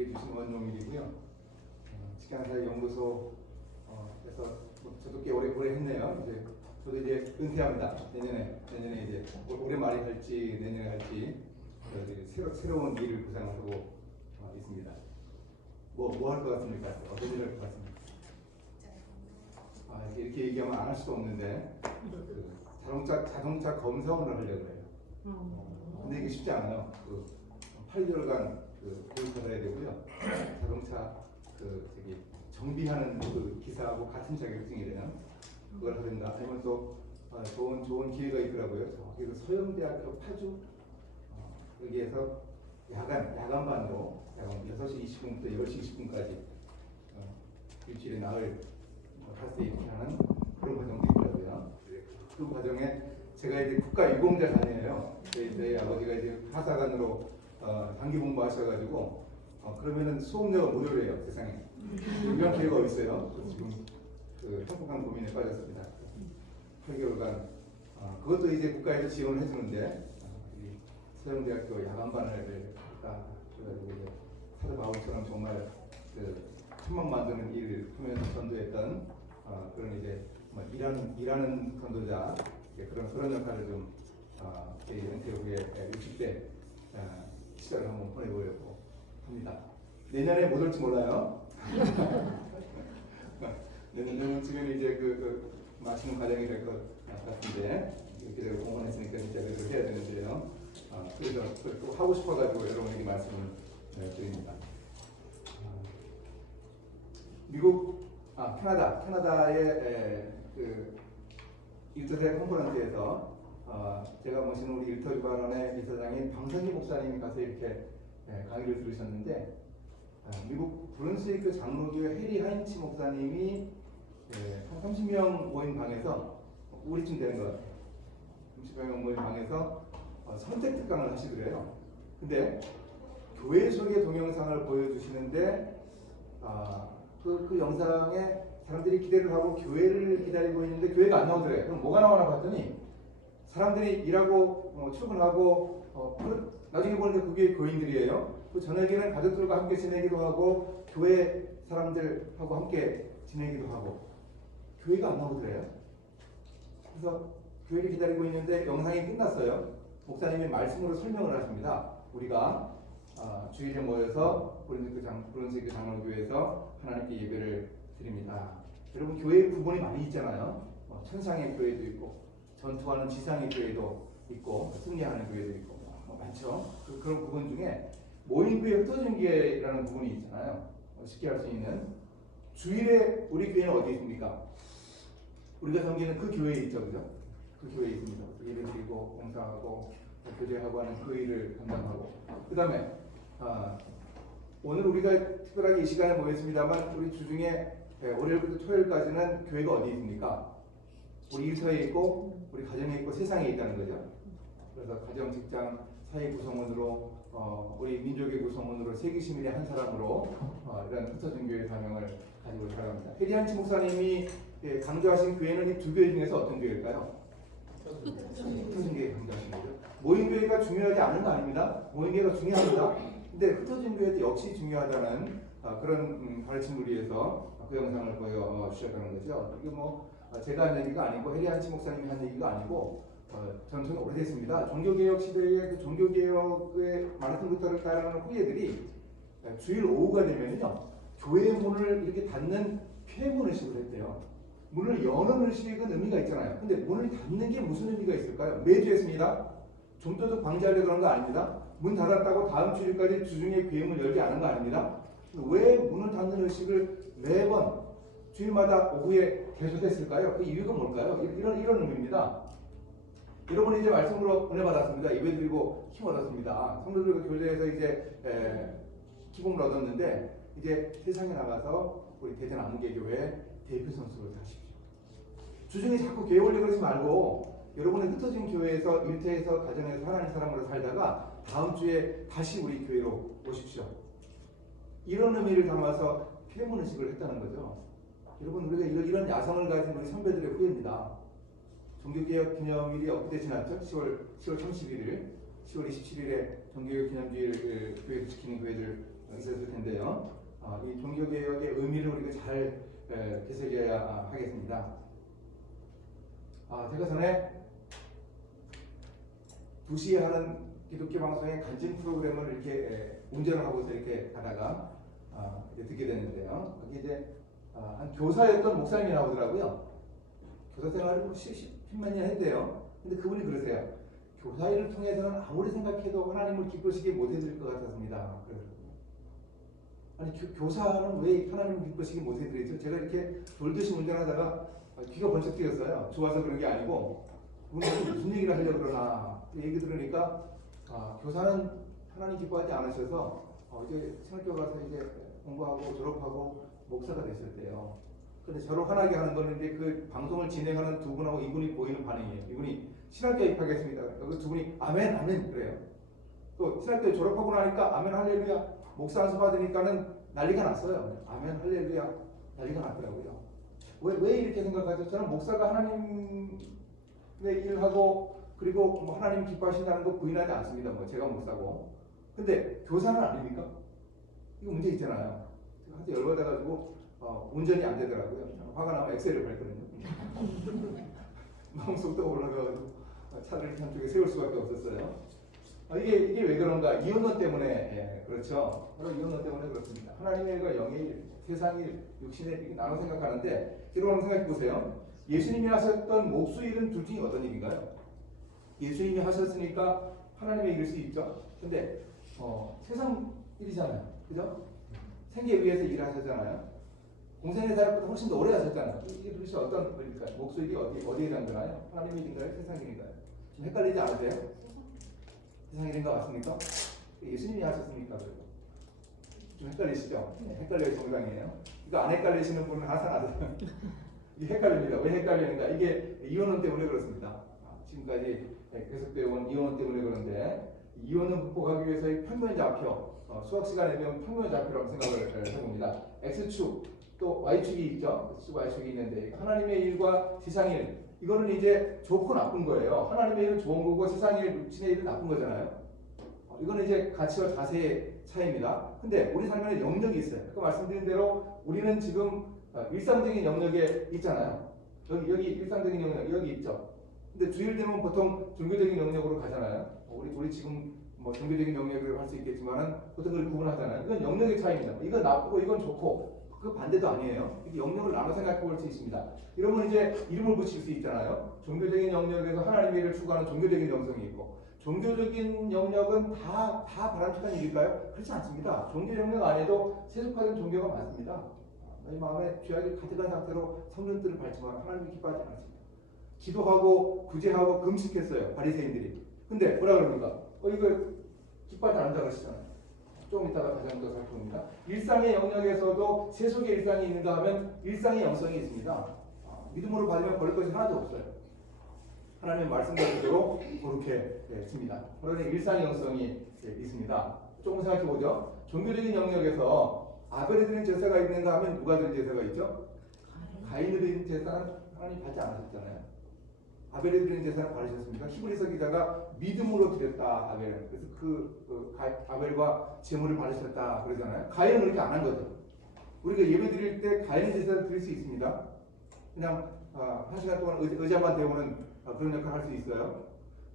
소개해 주신 원용일이고요. 직장사회연구소에서 저도 꽤 오래 했네요. 이제 저도 이제 은퇴합니다. 내년에 이제 올해 말에 할지 내년에 할지 새로운 일을 구상하고 있습니다. 뭐 할 것 같습니까? 어떤 일을 할 것 같습니까? 이렇게 얘기하면 안 할 수도 없는데 자동차 검사원을 하려고 해요. 근데 이게 쉽지 않아요. 8개월간 교육 받아야 되고요. 자동차 정비하는 기사하고 같은 자격증이래요. 그걸 하든가 아니면 또 좋은 기회가 있더라고요. 저기서 서영대학교 파주 여기에서 야간반으로 6시 20분부터 10시 20분까지 일주일에 나흘 할수 있게 하는 그런 과정도 있더라고요. 그 과정에 제가 이제 국가유공자산이에요. 저희 아버지가 이제 하사관으로 단기 복무하셔가지고 그러면은 수업료가 무료래요. 세상에 이런 기회가 어딨어요. 지금 행복한 고민에 빠졌습니다. 8개월간 그것도 이제 국가에서 지원을 해주는데 서영대학교 야간반을 그래가지고 이제 사도 바울처럼 정말 천막 만드는 일을 하면서 전도했던 그런 이제 일하는 전도자 그런 역할을 좀 은퇴 후에 60대 시절을 한번 보내보려고 합니다. 내년에 못 올지 몰라요. 내년쯤에는 이제 맛있는 과정이 될 것 같은데 이렇게 제가 공헌했으니까 진짜 그래도 해야 되는데요. 그래서 또 하고 싶어가지고 여러분에게 말씀을 드립니다. 캐나다의 일터대 컨퍼런스에서 제가 모시는 우리 일터주반원의 이사장인 방선희 목사님이 가서 이렇게 강의를 들으셨는데 미국 브룬스위크 장로교회 해리 하인치 목사님이 한 30명 모인 방에서 우리쯤 되는 것 같아요. 30명 모인 방에서 선택 특강을 하시더래요. 근데 교회 속의 동영상을 보여주시는데 그 영상에 사람들이 기대를 하고 교회를 기다리고 있는데 교회가 안 나오더래요. 그럼 뭐가 나오나 봤더니 사람들이 일하고 출근하고 나중에 보니까 그게 교인들이에요. 그 저녁에는 가족들과 함께 지내기도 하고 교회 사람들하고 함께 지내기도 하고 교회가 안 나오더래요. 그래서 교회를 기다리고 있는데 영상이 끝났어요. 목사님이 말씀으로 설명을 하십니다. 우리가 주일에 모여서 브룬스위크 장로교회에서 하나님께 예배를 드립니다. 여러분 교회 구분이 많이 있잖아요. 천상의 교회도 있고 전투하는 지상의 교회도 있고 승리하는 교회도 있고 많죠. 그런 부분 중에 모임교회, 흩어진 교회라는 부분이 있잖아요. 쉽게 할 수 있는 주일에 우리 교회는 어디 있습니까? 우리가 섬기는 그 교회에 있죠, 그죠? 그 교회에 있습니다. 예배 드리고 봉사하고 교제하고 하는 그 일을 담당하고 그 다음에 오늘 우리가 특별하게 이 시간에 모였습니다만 우리 주중에 월요일부터 토요일까지는 교회가 어디 있습니까? 우리 일터에 있고 우리 가정에 있고 세상에 있다는 거죠. 그래서 가정, 직장, 사회 구성원으로 우리 민족의 구성원으로 세계시민의 한 사람으로 이런 흩어진 교회 사명을 가지고 살아갑니다. 해리한치 목사님이 강조하신 교회는 이 두 교회 중에서 어떤 교회일까요? 흩어진 교회 강조하신 거죠. 모임교회가 중요하지 않은 거 아닙니다. 모임교회가 중요합니다. 근데 흩어진 교회도 역시 중요하다는 그런 가르침을 위해서 그 영상을 보여주셨다는 거죠. 이게 제가 한 얘기가 아니고 해리한치 목사님이 한 얘기가 아니고 저는 오래됐습니다. 종교개혁 시대의 그 종교개혁의 마르틴 루터를 따라가는 후예들이 주일 오후가 되면요 교회 문을 이렇게 닫는 폐문 의식을 했대요. 문을 여는 의식은 의미가 있잖아요. 근데 문을 닫는 게 무슨 의미가 있을까요? 매주 했습니다. 좀더더 방지하려고 그런 거 아닙니다. 문 닫았다고 다음 주일까지 주중에 교회 문을 열지 않은 거 아닙니다. 왜 문을 닫는 의식을 매번 주일마다 오후에 계속했을까요? 그 이유가 뭘까요? 이런 의미입니다. 여러분이 이제 말씀으로 은혜 받았습니다. 예배드리고 힘 얻었습니다. 성도들과 교제에서 이제 기쁨을 얻었는데 이제 세상에 나가서 우리 대전 안개교회 대표 선수로 하십시오. 주중에 자꾸 교회 오려고 그러지 말고 여러분의 흩어진 교회에서 일터에서 가정에서 하나님 사람으로 살다가 다음 주에 다시 우리 교회로 오십시오. 이런 의미를 담아서 폐문의식을 했다는 거죠. 여러분 우리가 이런 야성을 가진 우리 선배들의 후예입니다. 종교개혁 기념일이 엊그제 지났죠? 10월 31일 10월 27일에 종교개혁 기념주의를 교회에서 지키는 교회들 있었을 텐데요. 이 종교개혁의 의미를 우리가 잘 되새겨야 하겠습니다. 제가 전에 2시에 하는 기독교 방송의 간증 프로그램을 이렇게 운전을 하고서 이렇게 가다가 이제 듣게 되는데요. 거기 이제 한 교사였던 목사님이 나오더라고요. 교사 생활을 10몇 년 했대요. 근데 그분이 그러세요. 교사 일을 통해서는 아무리 생각해도 하나님을 기쁘시게 못해드릴 것 같았습니다. 아니 교사는 왜 하나님을 기쁘시게 못해드리죠? 제가 이렇게 돌듯이 운전하다가 귀가 번쩍 뜨였어요. 좋아서 그런 게 아니고 그분이 무슨 얘기를 하려고 그러나 얘기 들으니까 교사는 하나님 기뻐하지 않으셔서 이제 신학교 가서 이제 공부하고 졸업하고 목사가 되셨대요. 근데 저를 화나게 하는 거는 이제 그 방송을 진행하는 두 분하고 이분이 보이는 반응이에요. 이분이 신학교에 입학했습니다. 그 두 분이 아멘 아멘 그래요. 또 신학교에 졸업하고 나니까 아멘 할렐루야 목사 안수 받으니까는 난리가 났어요. 아멘 할렐루야 난리가 났더라고요. 왜 이렇게 생각하죠? 저는 목사가 하나님의 일을 하고 그리고 뭐 하나님 기뻐하신다는 거 부인하지 않습니다. 뭐 제가 목사고. 근데 교사는 아닙니까? 이거 문제 있잖아요. 한테 열받아가지고 운전이 안 되더라고요. 화가 나면 엑셀을 밟거든요. 마음속도 올라가가지고 차를 한쪽에 세울 수밖에 없었어요. 이게 왜 그런가? 이혼론 때문에 그렇죠. 바로 이혼론 때문에 그렇습니다. 하나님의 일과 영의 일, 세상의 일, 육신의 일 나눠 생각하는데 여러분 생각해 보세요. 예수님이 하셨던 몫의 일은 둘 중에 어떤 일인가요? 예수님이 하셨으니까 하나님의 일일 수 있죠. 근데 세상 일이잖아요. 그죠? 생계 위해서 일하셨잖아요. 공생의 사역보다 훨씬 더 오래 하셨잖아요. 이게 도대체 어떤 일일까요? 몫의 일이 어디에 해당되나요? 하나님의 일인가요? 세상 일인가요? 좀 헷갈리지 않으세요? 세상 일인 것 같습니까? 예수님이 하셨습니까? 좀 헷갈리시죠? 네, 헷갈려요. 정당이에요. 이거 안 헷갈리시는 분은 항상 아세요. 이게 헷갈립니다. 왜 헷갈리는가? 이게 이혼론 때문에 그렇습니다. 지금까지 계속되어 온 이혼론 때문에 그런데 이혼을 극복하기 위해서의 평면좌표 수학 시간에 배운 평면좌표라고 생각을 해봅니다. X축 또 Y축이 있죠. X축 Y축이 있는데 하나님의 일과 세상의 일 이거는 이제 좋고 나쁜 거예요. 하나님의 일은 좋은 거고 세상의 일, 육신의 일은 나쁜 거잖아요. 이거는 이제 가치와 자세의 차이입니다. 근데 우리 삶에는 영역이 있어요. 아까 말씀드린 대로 우리는 지금 일상적인 영역에 있잖아요. 여기 일상적인 영역 여기 있죠. 근데 주일 되면 보통 종교적인 영역으로 가잖아요. 우리 지금 뭐 종교적인 영역으로 할 수 있겠지만은 보통 그걸 구분하잖아요. 이건 영역의 차이입니다. 이건 나쁘고 이건 좋고 그 반대도 아니에요. 이게 영역을 나눠 생각해 볼 수 있습니다. 이러면 이제 이름을 붙일 수 있잖아요. 종교적인 영역에서 하나님의 일을 추구하는 종교적인 영성이 있고 종교적인 영역은 다 바람직한 일일까요? 그렇지 않습니다. 종교 영역 안에도 세속화된 종교가 많습니다. 이 마음에 죄악이 가득한 상태로 성전들을 밟지만 하나님이 기뻐하지 않습니다. 기도하고 구제하고 금식했어요. 바리새인들이. 근데 뭐라 그럽니까? 이거 기뻐하지 않는다고 그러시잖아요. 조금 이따가 다시 한번 더 살펴봅니다. 일상의 영역에서도 세속의 일상이 있는가 하면 일상의 영성이 있습니다. 믿음으로 받으면 버릴 것이 하나도 없어요. 하나님의 말씀대로 그렇게 씁니다. 그러니 일상의 영성이 있습니다. 조금 생각해보죠. 종교적인 영역에서 아벨이 드린 제사가 있는가 하면 누가 드린 제사가 있죠? 가인이 드린 제사는 하나님 받지 않으셨잖아요. 아벨이 드린 제사는 받으셨습니까? 히브리서 기자가 믿음으로 드렸다 아벨은. 그래서 아벨과 제물을 받으셨다 그러잖아요. 가인은 그렇게 안 한 거죠. 우리가 예배 드릴 때 가인의 제사를 드릴 수 있습니다. 그냥 1시간 동안 의자만 대우는 그런 역할을 할 수 있어요.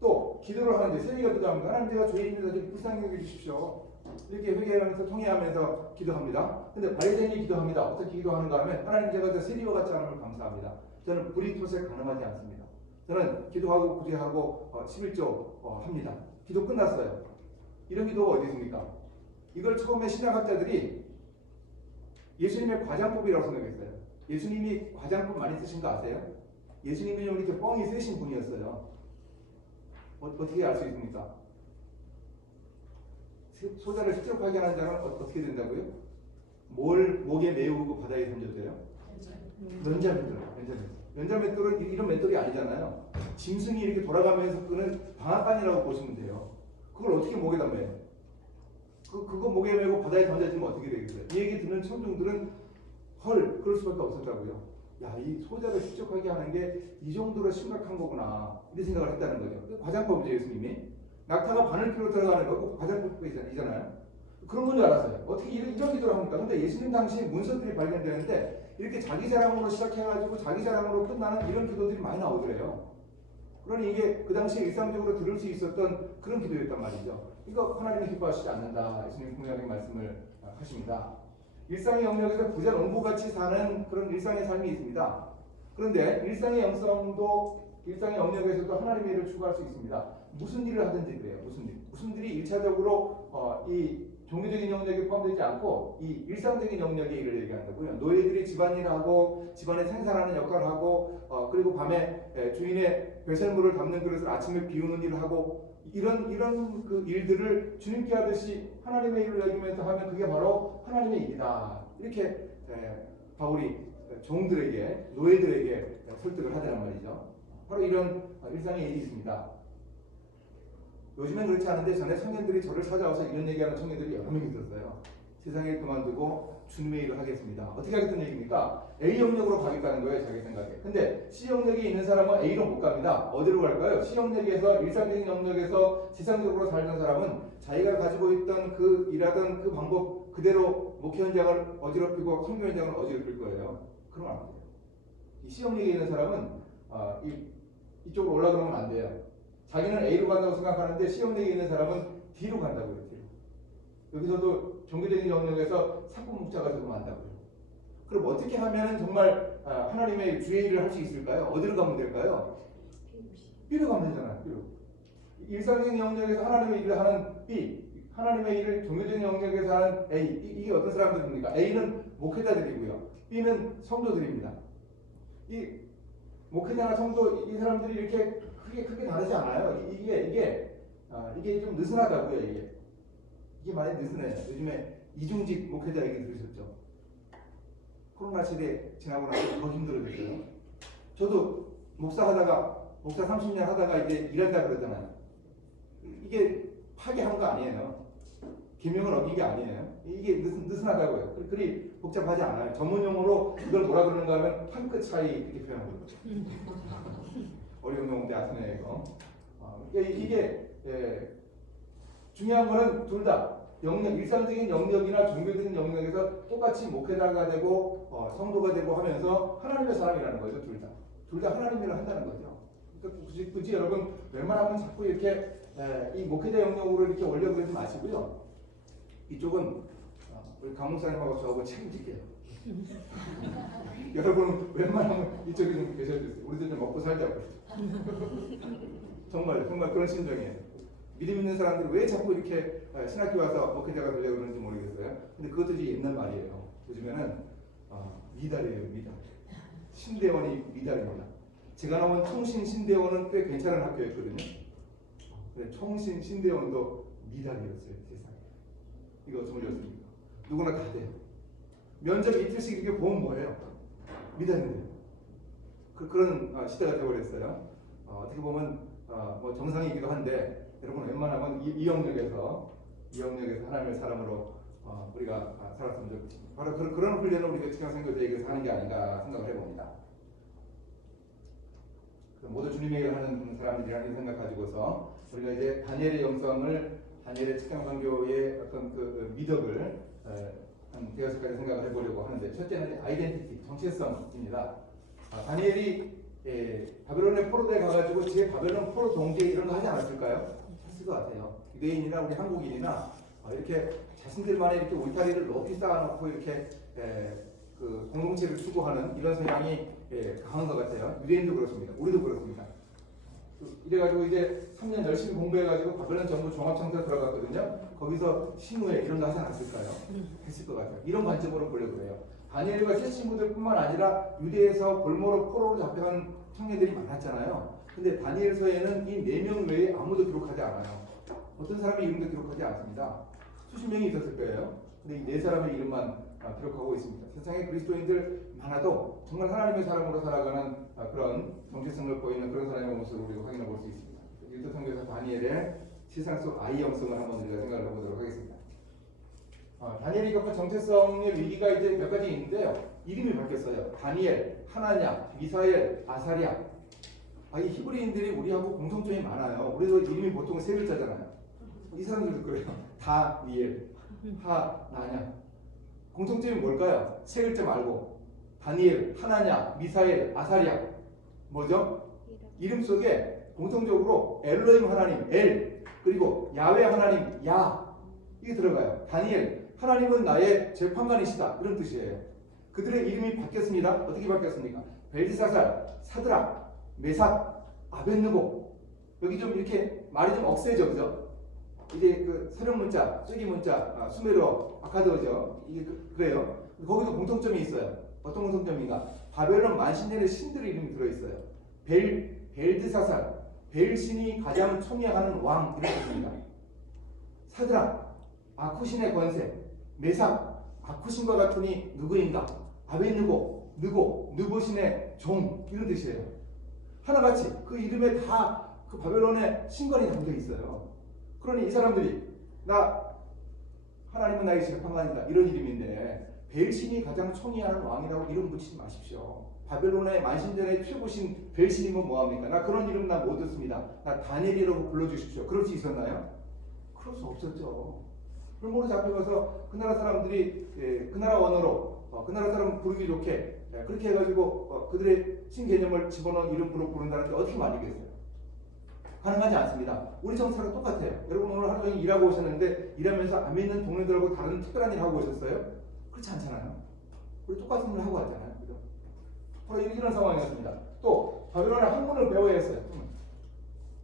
또 기도를 하는데 세미가 기도합니다. 하나님 제가 죄인입니다. 좀 불쌍히 여겨주십시오. 이렇게 회개하면서 통회하면서 기도합니다. 근데 바리새인이 기도합니다. 어떻게 기도하는가 하면 하나님 제가 세리와 같지 않음을 감사합니다. 저는 불이 토색 가능하지 않습니다. 저는 기도하고 구제하고 11조 합니다. 기도 끝났어요. 이런 기도가 어디 있습니까? 이걸 처음에 신약학자들이 예수님의 과장법이라고 생각했어요. 예수님이 과장법 많이 쓰신 거 아세요? 예수님이 좀 이렇게 뻥이 세신 분이었어요. 어떻게 알 수 있습니까? 소자를 수족하게 하는 자는 어떻게 된다고요? 목에 메우고 바다에 던져져요? 연자맷돌은 이런 맷돌이 아니잖아요. 짐승이 이렇게 돌아가면서 끄는 방앗간이라고 보시면 돼요. 그걸 어떻게 목에다 매요? 그거 목에 메고 바다에 던져지면 어떻게 되겠어요? 이 얘기 듣는 청중들은 헐 그럴 수밖에 없었다고요. 야, 이 소자를 수족하게 하는 게 이 정도로 심각한 거구나 이런 생각을 했다는 거죠. 과장법이죠. 예수님이 낙타가 바늘귀로 들어가는 거 과장법이잖아요. 그런 건 줄 알았어요. 어떻게 이런 기도를 합니까? 근데 예수님 당시 문서들이 발견되는데 이렇게 자기 자랑으로 시작해가지고 자기 자랑으로 끝나는 이런 기도들이 많이 나오더래요. 그러니 이게 그 당시 일상적으로 들을 수 있었던 그런 기도였단 말이죠. 이거 하나님이 기뻐하시지 않는다. 예수님 분명하게 말씀을 하십니다. 일상의 영역에서 부자 농부같이 사는 그런 일상의 삶이 있습니다. 그런데 일상의 영성도 일상의 영역에서도 하나님의 일을 추구할 수 있습니다. 무슨 일을 하든지 그래요. 무슨 일이 1차적으로 이 종교적인 영역에 포함되지 않고 이 일상적인 영역의 일을 얘기한다고요. 노예들이 집안일을 하고 집안에 생산하는 역할을 하고 그리고 밤에 주인의 배설물을 담는 그릇을 아침에 비우는 일을 하고 이런 그 일들을 주님께 하듯이 하나님의 일을 여기면서 하면 그게 바로 하나님의 일이다. 이렇게 바울이 종들에게 노예들에게 설득을 하자는 말이죠. 바로 이런 일상의 일이 있습니다. 요즘엔 그렇지 않은데 전에 청년들이 저를 찾아와서 이런 얘기하는 청년들이 여러 명 있었어요. 세상을 그만두고 주님의 일을 하겠습니다. 어떻게 하겠다는 얘기입니까? A 영역으로 가겠다는 거예요, 자기 생각에. 근데 C 영역에 있는 사람은 A로 못 갑니다. 어디로 갈까요? C 영역에서 일상적인 영역에서 지상적으로 살던 사람은 자기가 가지고 있던 그 일하던 그 방법 그대로 목회 현장을 어지럽히고 선교 현장을 어지럽힐 거예요. 그러면 안 돼요. 이 C 영역에 있는 사람은 이쪽으로 올라가면 안 돼요. 자기는 A로 간다고 생각하는데 C 영역에 있는 사람은 D로 간다고요. D로. 여기서도 종교적인 영역에서 사건 목자가 되고 만다고요. 그럼 어떻게 하면 정말 하나님의 주의 일을 할 수 있을까요? 어디로 가면 될까요? B로 가면 되잖아요. B로. 일상적인 영역에서 하나님의 일을 하는 B, 하나님의 일을 종교적인 영역에서 하는 A. 이게 어떤 사람들입니까? A는 목회자들이고요. B는 성도들입니다. 이 목회자나 성도 이 사람들이 이렇게 크게 다르지 않아요. 이게 좀 느슨하다고요. 이게 많이 느슨해요. 요즘에 이중직 목회자 얘기 들으셨죠? 코로나 시대 지나고 나서 더 힘들어졌어요. 저도 목사 30년 하다가 이제 일한다 그러잖아요. 이게 파괴한 거 아니에요. 계명을 어긴 게 아니에요. 이게 느슨하다고요. 그리 복잡하지 않아요. 전문 용어로 이걸 뭐라 그러는가 하면 한 끗 차이 이렇게 표현하거든요. 어려운 용어인데 아시네요, 이거. 이게 중요한 거는 둘 다 일상적인 영역이나 종교적인 영역에서 똑같이 목회자가 되고 성도가 되고 하면서 하나님의 사람이라는 거죠. 둘 다 하나님 일을 한다는 거죠. 그러니까 굳이 여러분 웬만하면 자꾸 이렇게 이 목회자 영역으로 이렇게 올려 그러지 마시고요. 이쪽은 우리 강 목사님하고 저하고 책임질게요. 여러분 웬만하면 이쪽에 좀 계셔주세요. 우리도 좀 먹고 살자고. 정말 그런 심정이에요. 믿음 있는 사람들이 왜 자꾸 이렇게 신학교 와서 목회자가 되려고 그러는지 모르겠어요. 근데 그것도 이제 옛날 말이에요. 요즘에는 미달이에요. 미달. 신대원이 미달입니다. 제가 나온 통신 신대원은 꽤 괜찮은 학교였거든요. 근데 통신 신대원도 미달이었어요. 세상에. 이거 어떻게 올렸습니까? 누구나 다 돼요. 면접 이틀씩 이렇게 보면 뭐예요? 미달인데요. 그런 시대가 되어버렸어요. 어떻게 보면 뭐 정상이기도 한데 여러분 웬만하면 이 영역에서 하나님의 사람으로 우리가 살았으면 좋겠습니다. 바로 그런 훈련을 우리가 직장선교사에게서 하는 게 아닌가 생각을 해봅니다. 모두 주님의 일을 하는 사람들이라는 생각 가지고서 우리가 이제 다니엘의 영성을 다니엘의 직장선교의 어떤 그 미덕을 한 대여섯 가지 생각을 해보려고 하는데 첫째는 아이덴티티, 정체성입니다. 다니엘이 바벨론의 포로대에 가가지고 제 바벨론 포로 동지에 이런 거 하지 않았을까요? 했을 것 같아요. 유대인이나 우리 한국인이나 이렇게 자신들만의 이렇게 울타리를 높이 쌓아놓고 이렇게 그 공동체를 추구하는 이런 성향이 강한 것 같아요. 유대인도 그렇습니다. 우리도 그렇습니다. 이래가지고 이제 3년 열심히 공부해가지고 바벨론 정부 종합청사 들어갔거든요. 거기서 신우회 이런 거 하지 않았을까요? 했을 것 같아요. 이런 관점으로 보려고 해요. 다니엘과 새 친구들뿐만 아니라 유대에서 볼모로 포로로 잡혀간 청년들이 많았잖아요. 근데 다니엘서에는 이 4명 외에 아무도 기록하지 않아요. 어떤 사람의 이름도 기록하지 않습니다. 수십 명이 있었을 거예요. 근데 이 4사람의 이름만 기록하고 있습니다. 세상에 그리스도인들 많아도 정말 하나님의 사람으로 살아가는 그런 정체성을 보이는 그런 사람의 모습을 우리가 확인해 볼 수 있습니다. 유대 성경에서 다니엘의 세상 속 아이 영성을 한번 우리가 생각을 해보도록 하겠습니다. 다니엘이 겪은 정체성의 위기가 이제 몇 가지 있는데요. 이름이 바뀌었어요. 다니엘, 하나냐, 미사엘, 아사랴. 이 히브리인들이 우리하고 공통점이 많아요. 우리도 이름이 보통 세 글자잖아요. 이 사람들도 그래요. 다니엘, 하나냐. 공통점이 뭘까요? 세 글자 말고 다니엘, 하나냐, 미사엘, 아사랴. 뭐죠? 이름 속에 공통적으로 엘로힘 하나님, 엘, 그리고 야훼 하나님, 야, 이게 들어가요. 다니엘, 하나님은 나의 재판관이시다, 이런 뜻이에요. 그들의 이름이 바뀌었습니다. 어떻게 바뀌었습니까? 벨드사살, 사드락, 메삭, 아벳느고. 여기 좀 이렇게 말이 좀 억세죠, 그죠? 이제 그 서령 문자, 쐐기 문자, 수메르어, 아카드어죠. 이게 그래요. 거기도 공통점이 있어요. 어떤 공통점인가? 바벨론 만신년의 신들의 이름이 들어있어요. 벨드사살, 벨신이 가장 총애하는 왕, 이런 뜻입니다. 사드락, 아쿠신의 권세, 메삭, 아쿠신과 같으니 누구인가? 아벳느고, 느보신의 종, 이런 뜻이에요. 하나같이 그 이름에 다 그 바벨론의 신관이 담겨 있어요. 그러니 이 사람들이 하나님은 나의 재판관이다, 이런 이름인데 벨신이 가장 총애하는 왕이라고 이름 붙이지 마십시오. 바벨론의 만신전의 최고신 벨신이면 뭐합니까? 나 그런 이름 나 못 듣습니다. 나 다니엘이라고 불러주십시오. 그럴 수 있었나요? 그럴 수 없었죠. 홀모로 잡혀가서 그 나라 사람들이 그 나라 언어로 그 나라 사람 부르기 좋게 그렇게 해가지고 그들의 신개념을 집어넣은 이름으로 부른다는데 어떻게 말이겠어요? 가능하지 않습니다. 우리 정서랑 똑같아요. 여러분 오늘 하루 종일 일하고 오셨는데 일하면서 안에 있는 동료들하고 다른 특별한 일 하고 오셨어요? 그렇지 않잖아요. 우리 똑같은 일 하고 왔잖아요. 그죠? 바로 이런 상황이었습니다. 또 바벨론의 학문을 배워야 했어요.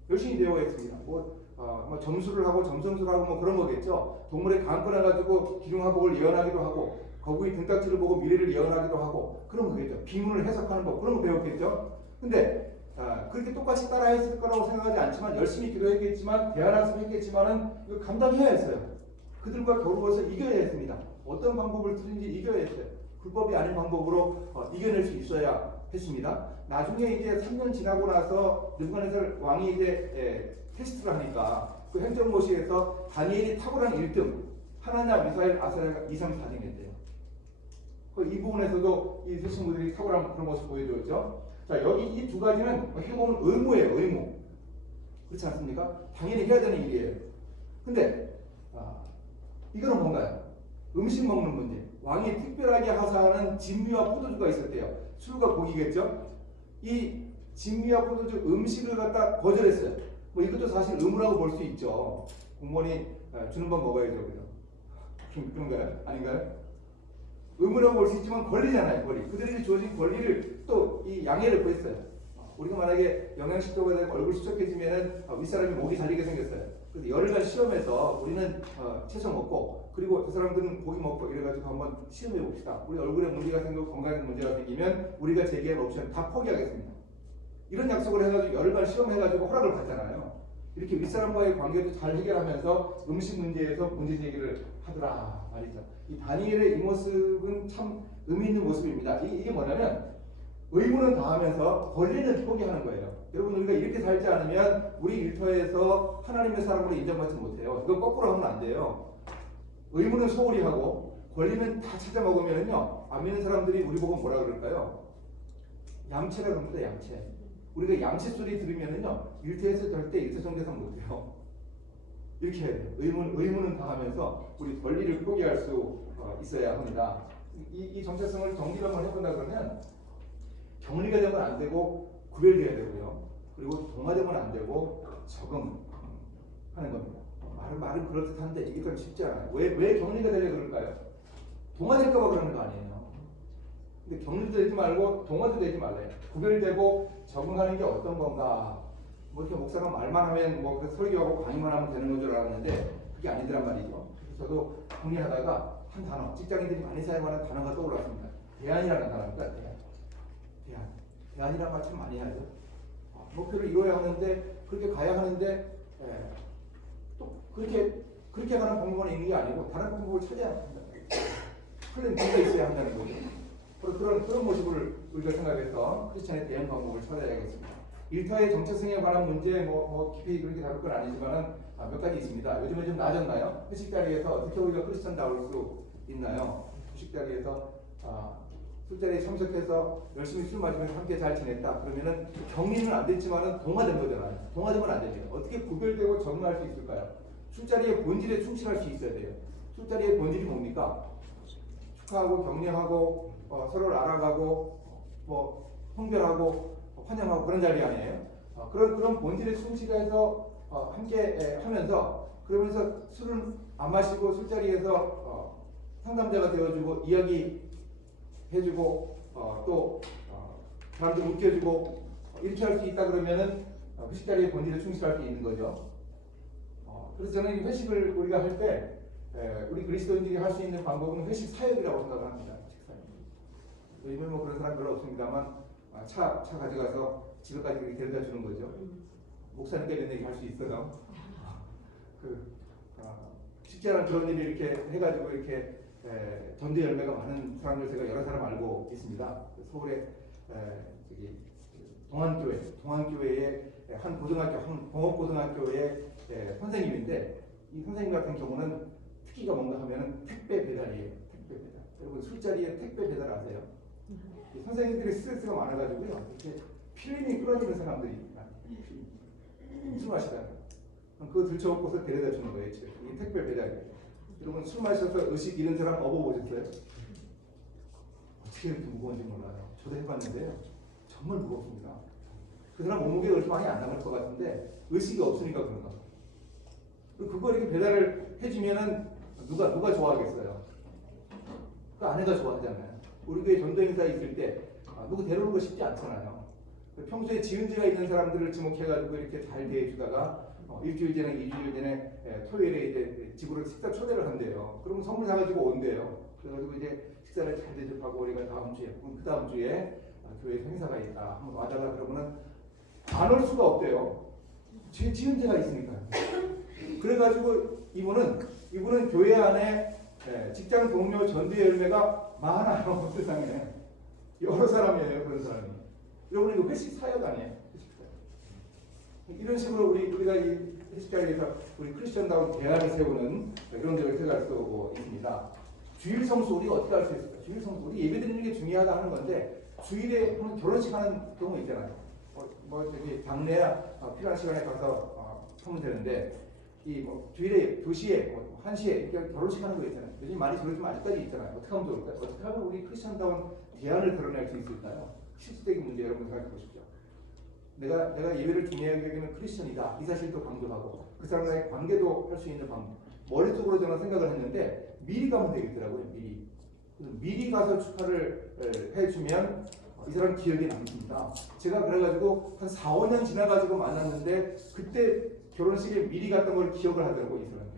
열심히 배워야 했습니다. 뭐 점수를 하고 점성술을 하고 뭐 그런 거겠죠. 동물의 간 꺼내가지고 기륭화복을 예언하기도 하고 거구의 등딱지를 보고 미래를 예언하기도 하고 그런 거겠죠. 비문을 해석하는 법 그런 거 배웠겠죠. 근데 그렇게 똑같이 따라했을 거라고 생각하지 않지만 열심히 기도했겠지만 대안학습했겠지만은 이거 감당해야 했어요. 그들과 겨루어서 이겨야 했습니다. 어떤 방법을 쓰든지 이겨야 했어요. 불법이 아닌 방법으로 이겨낼 수 있어야 했습니다. 나중에 이제 3년 지나고 나서 느부갓네살 왕이 이제 테스트를 하니까 그 행정고시에서 다니엘이 탁월한 1등, 하나냐, 미사엘, 아사랴가 2, 3, 4등 했대요. 이 부분에서도 이 세 친구들이 탁월한 그런 모습 보여줬죠. 자, 여기 이 두 가지는 어떻게 보면 의무예요, 의무. 그렇지 않습니까? 당연히 해야 되는 일이에요. 근데 이거는 뭔가요? 음식 먹는 문제. 왕이 특별하게 하사하는 진미와 포도주가 있었대요. 술과 고기겠죠? 이 진미와 포도주 음식을 갖다 거절했어요. 뭐 이것도 사실 의무라고 볼 수 있죠. 공무원이 주는 건 먹어야죠, 그죠? 그런가요? 아닌가요? 의무라고 볼 수 있지만 권리잖아요, 권리. 그들에게 주어진 권리를 또 이 양해를 구했어요. 우리가 만약에 영양실조가 되고 얼굴 수척해지면은 윗사람이 목이 잘리게 생겼어요. 그래서 열흘간 시험해서 우리는 채소 먹고 그리고 그 사람들은 고기 먹고 이래가지고 한번 시험해 봅시다. 우리 얼굴에 문제가 생기고 건강에 문제가 생기면 우리가 제기한 옵션 다 포기하겠습니다. 이런 약속을 해가지고 열흘간 시험해가지고 허락을 받잖아요. 이렇게 윗사람과의 관계도 잘 해결하면서 음식 문제에서 문제 제기를 하더라 말이죠. 이 다니엘의 이 모습은 참 의미 있는 모습입니다. 이게 뭐냐면 의무는 다하면서 권리는 포기하는 거예요. 여러분 우리가 이렇게 살지 않으면 우리 일터에서 하나님의 사람으로 인정받지 못해요. 이거 거꾸로 하면 안 돼요. 의무는 소홀히 하고 권리는 다 찾아 먹으면요 안 믿는 사람들이 우리 보고 뭐라 그럴까요? 얌체라 그럽니다. 얌체. 우리가 얌체 소리 들으면은요 일터에서 절대 일터 정대상 못해요. 이렇게 해야 돼요. 의무는 다하면서 우리 권리를 포기할 수 있어야 합니다. 이 정체성을 정리를 한번 해본다 그러면 격리가 되면 안 되고 구별돼야 되고요. 그리고 동화되면 안 되고 적응하는 겁니다. 말은 그럴듯한데 이게 좀 쉽지 않아요. 왜 격리가 되려 그럴까요? 동화될까봐 그러는 거 아니에요. 근데 격리도 되지 말고 동화도 되지 말래요. 구별되고 적응하는 게 어떤 건가? 뭐 이렇게 목사가 말만 하면 뭐 설교하고 강의만 하면 되는 건 줄 알았는데 그게 아니더란 말이죠. 그래서 저도 정리하다가 한 단어, 직장인들이 많이 사용하는 단어가 떠올랐습니다. 대안이라는 단어입니다. 대안이란 말 참 많이 하죠. 목표를 이루어야 하는데 그렇게 가야 하는데 또 그렇게 가는 방법만 있는 게 아니고 다른 방법을 찾아야 한다. 플랜 B가 있어야 한다는 거죠. 그런 모습을 우리가 생각해서 크리스찬의 대응 방법을 찾아야겠습니다. 일터의 정체성에 관한 문제 깊이 그렇게 다룰 건 아니지만은 몇 가지 있습니다. 요즘에 좀 나아졌나요? 회식 자리에서 어떻게 우리가 크리스찬다울 수 있나요? 회식 자리에서 술자리에 참석해서 열심히 술 마시면서 함께 잘 지냈다. 그러면은 격리는 안 됐지만은 동화된 거잖아요. 동화되면 안 됩니다. 어떻게 구별되고 적응할 수 있을까요? 술자리의 본질에 충실할 수 있어야 돼요. 술자리의 본질이 뭡니까? 축하하고 격려하고 서로를 알아가고 뭐 통별하고 환영하고 그런 자리 아니에요? 그런 본질에 충실해서 함께 하면서 그러면서 술을 안 마시고 술자리에서 상담자가 되어주고 이야기 해주고 또 사람들 웃겨주고 이렇게 할 수 있다 그러면은 회식 자리의 본질에 충실할 수 있는 거죠. 그래서 저는 이 회식을 우리가 할 때 우리 그리스도인들이 할 수 있는 방법은 회식 사역이라고 생각을 합니다. 회식 사역. 요즘에 뭐 그런 사람 별로 없습니다만 차 가져가서 집에까지 데려다 주는 거죠. 목사님께 이런 얘기 할 수 있어요. 쉽지 않은 그런 일이 이렇게 해가지고 이렇게 전도 열매가 많은 사람들 제가 여러 사람 알고 있습니다. 서울에 저기 동안교회의 한 고등학교, 한 공업고등학교의 선생님인데 이 선생님 같은 경우는 특기가 뭔가 하면은 택배 배달이에요. 택배 배달. 여러분 술자리에 택배 배달 아세요? 선생님들이 스트레스가 많아가지고요. 이렇게 필름이 끊어지는 사람들이 있다. 술 마시다가 그거 들쳐먹고서 데려다 주는 거예요. 이게 택배 배달이에요. 여러분 술 마셔서 의식 잃은 사람 업어보셨어요? 어떻게 이렇게 무거운지 몰라요. 저도 해봤는데요. 정말 무겁습니다. 그 사람 몸무게 그렇게 많이 안 남을 것 같은데 의식이 없으니까 그런가. 그거 이렇게 배달을 해주면은 누가 좋아하겠어요? 그 아내가 좋아하잖아요. 우리 교회 전도 행사 있을 때 누구 데려오는 거 쉽지 않잖아요. 평소에 지은 죄가 있는 사람들을 지목해가지고 이렇게 잘 대해주다가 일주일 전에, 2주일 전에 토요일에 이제 집으로 식사 초대를 한대요. 그러면 선물 사가지고 온대요. 그래가지고 이제 식사를 잘 대접하고 우리가 다음 주에, 그 다음 주에 교회 행사가 있다. 한번 와달라 그러면은 안 올 수가 없대요. 지은 죄가 있으니까요. 그래가지고 이분은 교회 안에 직장 동료 전도의 열매가 많아요. 세상에 여러 사람이에요. 그런 사람이. 여러분 이거 회식 사역 아니에요? 회식 사역. 이런 식으로 우리가 이 회식 자리에서 우리 크리스천다운 대안을 세우는 이런 데를 생각할 수 있습니다. 주일 성수 우리가 어떻게 할 수 있을까? 주일 성수 우리 예배 드리는 게 중요하다 하는 건데 주일에 결혼식 하는 경우 있잖아요. 저기 장례야 필요한 시간에 가서 하면 되는데 이 주일에 2시에 1시에 이렇게 결혼식 하는 거 있잖아요. 요즘 많이 그러지만 아직까지 있잖아요. 어떻게 하면 좋을까요? 어떻게 하면 우리 크리스천다운 대안을 드러낼 수 있을까요? 실질적인 문제 여러분 생각해 보십시오. 내가 예배를 중요하게 여기는 크리스천이다. 이 사실도 강조하고 그 사람과의 관계도 할 수 있는 방법. 머릿속으로 저는 생각을 했는데 미리 가면 되겠더라고요. 미리 가서 축하를 해주면 이 사람 기억에 남습니다. 제가 그래가지고 한 4, 5년 지나가지고 만났는데 그때 결혼식에 미리 갔던 걸 기억을 하더라고요. 이 사람이.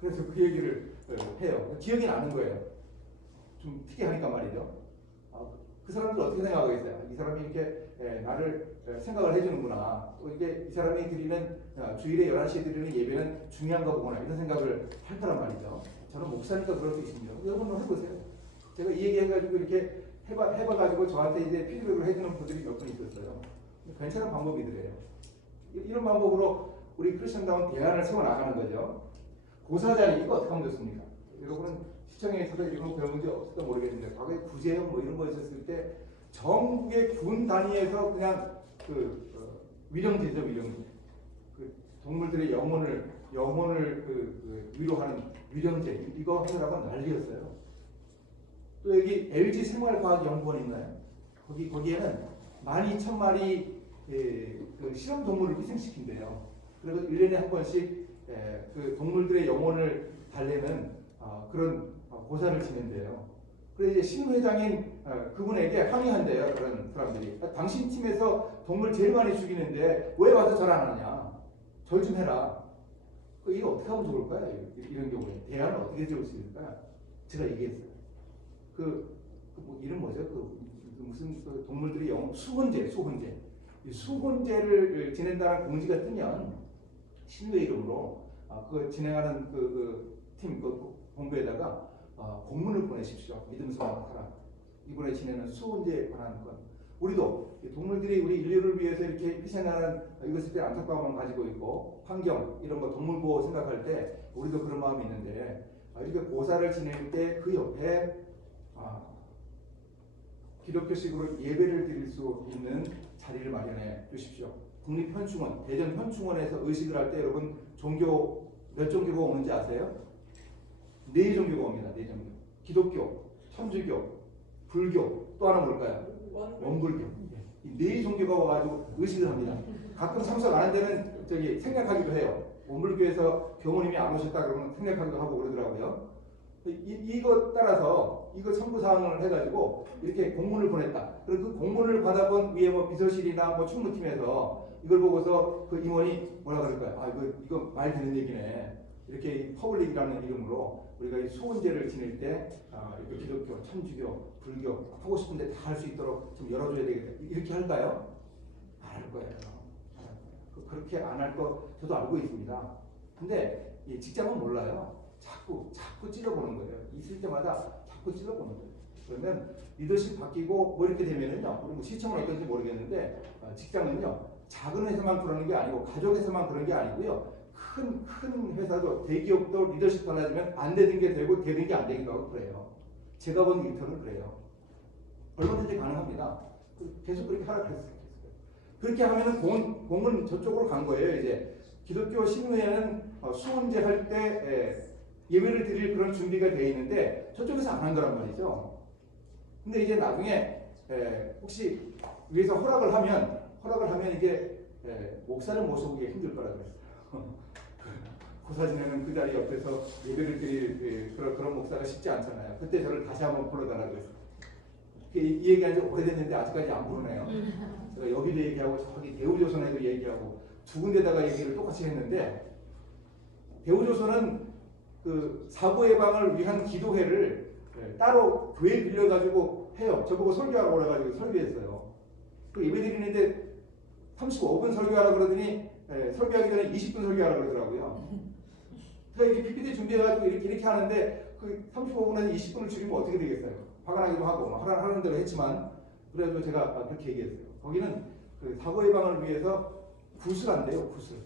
그래서 그 얘기를 해요. 기억이 나는 거예요. 좀 특이하니까 말이죠. 그 사람들 어떻게 생각하겠어요? 이 사람이 이렇게 나를 생각을 해주는구나. 이게 이 사람이 드리는 주일에 11시에 드리는 예배는 중요한가 보구나. 이런 생각을 할 거란 말이죠. 저는 목사니까 그럴 수 있습니다. 여러분 한번 해보세요. 제가 이 얘기 해가지고 이렇게 해봐가지고 저한테 이제 피드백을 해주는 분들이 몇 분 있었어요. 괜찮은 방법이더래요. 이런 방법으로 우리 크리스천다운 대안을 세워나가는 거죠. 고사자리 이거 어떻게 하면 좋습니까? 여러분은 시청에 있어서 이런 거 배운 문제 없을까 모르겠는데 과거에 구제형 뭐 이런 거 있었을 때 전국의 군 단위에서 그냥 위령제죠. 위령제. 그 동물들의 영혼을 위로하는 위령제 이거 하느라고 난리였어요. 또 여기 LG 생활과학연구원 있나요? 거기에는 12,000마리 그 실험 동물을 희생시킨대요. 그래서 1년에 한 번씩 그 동물들의 영혼을 달래는 그런 고사를 지낸대요. 그래서 이제 신회장인 그분에게 항의한대요. 그런 사람들이. 당신 팀에서 동물 제일 많이 죽이는데 왜 와서 절 안 하냐? 절 좀 해라. 이거 어떻게 하면 좋을까요? 이런 경우에 대안을 어떻게 세울 수 있을까요? 제가 얘기했어요. 이름 뭐죠? 무슨 동물들이 수훈제. 이 수훈제를 지낸다는 공지가 뜨면 신우의 이름으로 그 진행하는 팀 본부에다가 공문을 보내십시오. 믿음스러운 사람. 이번에 지내는 수훈제에 관한 것. 우리도 동물들이 우리 인류를 위해서 이렇게 희생하는 이것에 대한 안타까움을 가지고 있고 환경 이런 거 동물 보호 생각할 때 우리도 그런 마음이 있는데 이렇게 고사를 지낼 때 그 옆에 기독교식으로 예배를 드릴 수 있는 자리를 마련해 주십시오. 국립현충원, 대전 현충원에서 의식을 할 때 여러분 종교 몇 종교가 오는지 아세요? 네 종교가 옵니다. 네 종교. 기독교, 천주교, 불교, 또 하나 뭘까요? 원불교. 이 네 종교가 와가지고 의식을 합니다. 가끔 참석 안 한 데는 저기 생략하기도 해요. 원불교에서 교모님이 안 오셨다 그러면 생략하기도 하고 그러더라고요. 이거 따라서 이거 첨부사항을 해가지고 이렇게 공문을 보냈다. 그리고 그 공문을 받아본 위에 뭐 비서실이나 뭐 충무팀에서 이걸 보고서 그 임원이 뭐라 그럴까요? 아 이거 말 되는 얘기네. 이렇게 퍼블릭이라는 이름으로 우리가 이 수훈제를 지낼 때 이렇게 기독교, 천주교, 불교 하고 싶은데 다 할 수 있도록 좀 열어줘야 되겠다. 이렇게 할까요? 안 할 거예요. 그렇게 안 할 거 저도 알고 있습니다. 근데 이 직장은 몰라요. 자꾸 찔러보는 거예요. 있을 때마다 자꾸 찔러보는 거예요. 그러면 리더십 바뀌고 뭐 이렇게 되면은요. 우리 뭐 시청은 어떤지 모르겠는데 직장은요. 작은 회사만 그러는 게 아니고 가족에서만 그런 게 아니고요. 큰 회사도 대기업도 리더십 달라지면 안 되는 게 되고 되는 게 안 되기도 하고 그래요. 제가 본 일터는 그래요. 얼마든지 가능합니다. 계속 그렇게 하라 그랬어요. 그렇게 하면은 공은 저쪽으로 간 거예요. 이제 기독교 신우회는 수훈제 할 때 예배를 드릴 그런 준비가 되어 있는데 저쪽에서 안 한 거란 말이죠. 근데 이제 나중에 혹시 위에서 허락을 하면 이게 목사를 모셔보기 힘들 거라 그랬어요. 고사진에는 그 자리 옆에서 예배를 드릴 그런 목사가 쉽지 않잖아요. 그때 저를 다시 한번 불러달라고 했어요. 이 얘기한 지 오래됐는데 아직까지 안 부르네요. 제가 여기도 얘기하고 저기 대우조선에도 얘기하고 두 군데다가 얘기를 똑같이 했는데 대우조선은 그 사고 예방을 위한 기도회를 따로 교회 빌려가지고 해요. 저보고 설교하라고 그래가지고 설교했어요. 그 예배 드리는데 35분 설교하라고 그러더니 설교하기 전에 20분 설교하라고 그러더라고요. 그러니까 이게 PPT 준비해가지고 이렇게 하는데 그 35분에서 20분을 줄이면 어떻게 되겠어요? 화가 나기도 하고 뭐 하라는 대로 했지만 그래도 제가 그렇게 얘기했어요. 거기는 그 사고 예방을 위해서 구슬한대요. 구슬.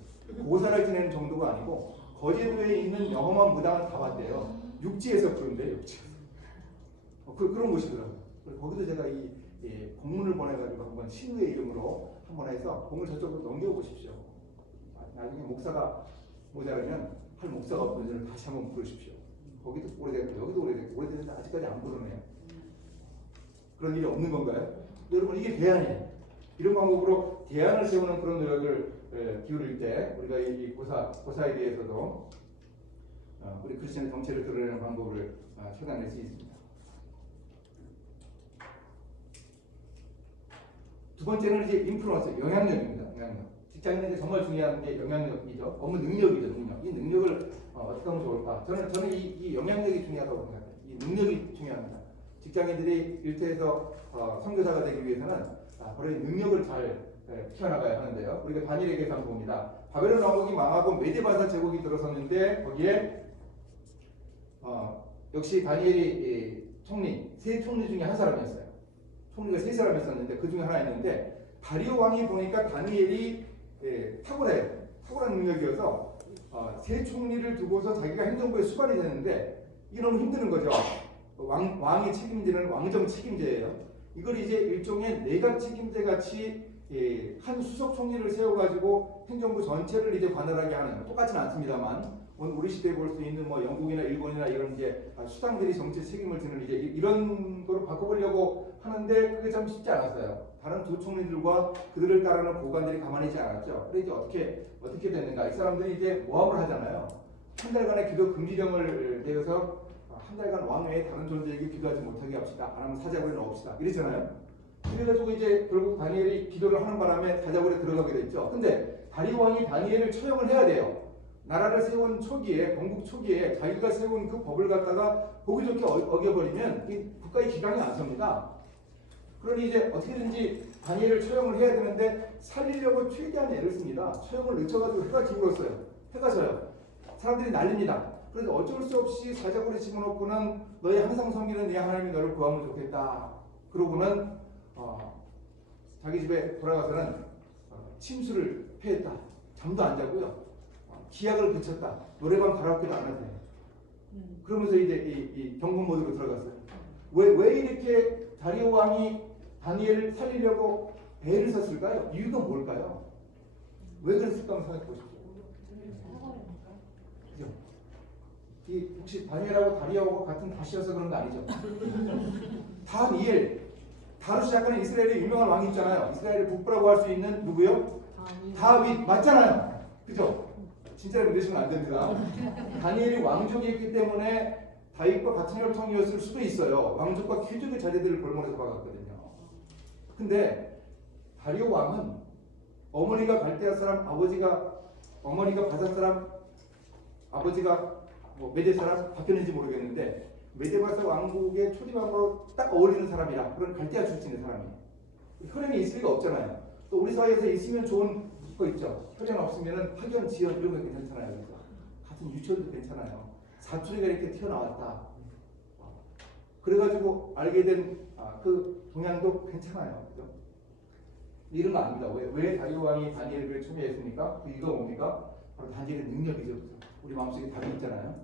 고사를 지내는 정도가 아니고 거제도에 있는 영험한 무당을 다 봤대요. 육지에서 그런데 육지에서. 그런 곳이더라고요. 거기도 제가 이 공문을 보내가지고 한번 신우의 이름으로 한번 해서 공을 저쪽으로 넘겨보십시오. 나중에 목사가 모자라면 할 목사가 없는지를 다시 한번 부르십시오. 거기도 오래됐고 여기도 오래됐는데 아직까지 안 부르네요. 그런 일이 없는 건가요? 여러분 이게 대안이에요. 이런 방법으로 대안을 세우는 그런 노력을 기울일 때 우리가 이 고사에 대해서도 우리 크리스천의 정체를 드러내는 방법을 찾아낼 수 있습니다. 두 번째는 이제 인플루언스, 영향력입니다. 영향력. 직장인에게 정말 중요한 게 영향력이죠. 업무 능력이죠. 능력. 이 능력을 어떻게 하면 좋을까? 저는 이 영향력이 중요하다고 생각해요. 이 능력이 중요합니다. 직장인들이 일터에서 선교사가 되기 위해서는 바로 이 능력을 잘 키워나가야 하는데요. 우리가 다니엘에게서 한번 봅니다. 바벨론 왕국이 망하고 메데바사 제국이 들어섰는데 거기에 역시 다니엘이 총리, 세 총리 중에 한 사람이었어요. 총리가 세 사람이었었는데 그 중에 하나였는데 다리오 왕이 보니까 다니엘이 탁월한 능력이어서 세 총리를 두고서 자기가 행정부에 수반이 되는데 이게 너무 힘드는 거죠. 왕이 책임지는 왕정 책임제예요. 이걸 이제 일종의 내각 책임제 같이 한 수석 총리를 세워가지고 행정부 전체를 이제 관할하게 하는, 똑같지는 않습니다만 우리 시대에 볼 수 있는 뭐 영국이나 일본이나 이런 이제 수장들이 정치 책임을 지는 이제 이런 거로 바꿔보려고 하는데 그게 참 쉽지 않았어요. 다른 두 총리들과 그들을 따르는 고관들이 가만히 있지 않았죠. 그래서 이제 어떻게 됐는가? 이 사람들이 이제 모함을 하잖아요. 한 달간의 기도 금지령을 내어서 한 달간 왕 외에 다른 존재에게 기도하지 못하게 합시다. 안 하면 사자굴에 넣읍시다. 이랬잖아요. 그래가지고 이제 결국 다니엘이 기도를 하는 바람에 사자굴에 들어가게 됐죠. 근데 다리오 왕이 다니엘을 처형을 해야 돼요. 나라를 세운 초기에, 건국 초기에 자기가 세운 그 법을 갖다가 보기 좋게 어겨버리면 이 국가의 기강이 안 섭니다. 그러니 이제 어떻게든지 다니엘을 처형을 해야 되는데 살리려고 최대한 애를 씁니다. 처형을 늦춰가지고 해가 기울었어요. 해가 져요. 사람들이 난립니다. 그래서 어쩔 수 없이 사자굴에 집어넣고는 너희 항상 섬기는 네 하나님이 너를 구하면 좋겠다. 그러고는 자기 집에 돌아가서는 침수를 패했다. 잠도 안 자고요. 기약을 그쳤다. 노래방 가라오케도 안 하세요. 그러면서 이제 이 경고 모드로 들어갔어요. 왜 이렇게 다리오 왕이 다니엘을 살리려고 배를 썼을까요? 이유가 뭘까요? 왜 그랬을까 한번 생각해 보십시오. 그죠? 이 혹시 다니엘하고 다리오하고 같은 다시여서 그런 거 아니죠? 다니엘, 다루시 작가는 이스라엘의 유명한 왕이 있잖아요. 이스라엘의 북부라고 할 수 있는 누구요? 다윗 맞잖아요. 그죠? 진짜로 믿으시면 안 됩니다. 다니엘이 왕족이었기 때문에 다윗과 같은 혈통이었을 수도 있어요. 왕족과 귀족의 자제들을 골몰해서 박았거든요. 근데 다리오 왕은 어머니가 갈대아 사람, 어머니가 바산 사람, 아버지가 메데 사람 바뀌었는지 모르겠는데 메데바사 왕국의 초대왕으로 딱 어울리는 사람이라 그런 갈대아 출신의 사람이에요. 혈연이 있을 리가 없잖아요. 또 우리 사회에서 있으면 좋은 거 있죠. 혈연 없으면은 학연, 지연 이런 거 괜찮잖아요. 그래서 같은 유치원도 괜찮아요. 사투리가 이렇게 튀어나왔다. 그래가지고 알게 된 그 동향도 괜찮아요. 그죠? 이런 거 아닙니다. 왜 다리오 왕이 다니엘을 초대했습니까? 그 이유가 뭡니까? 바로 다니엘의 능력이죠. 우리 마음속에 답이 있잖아요.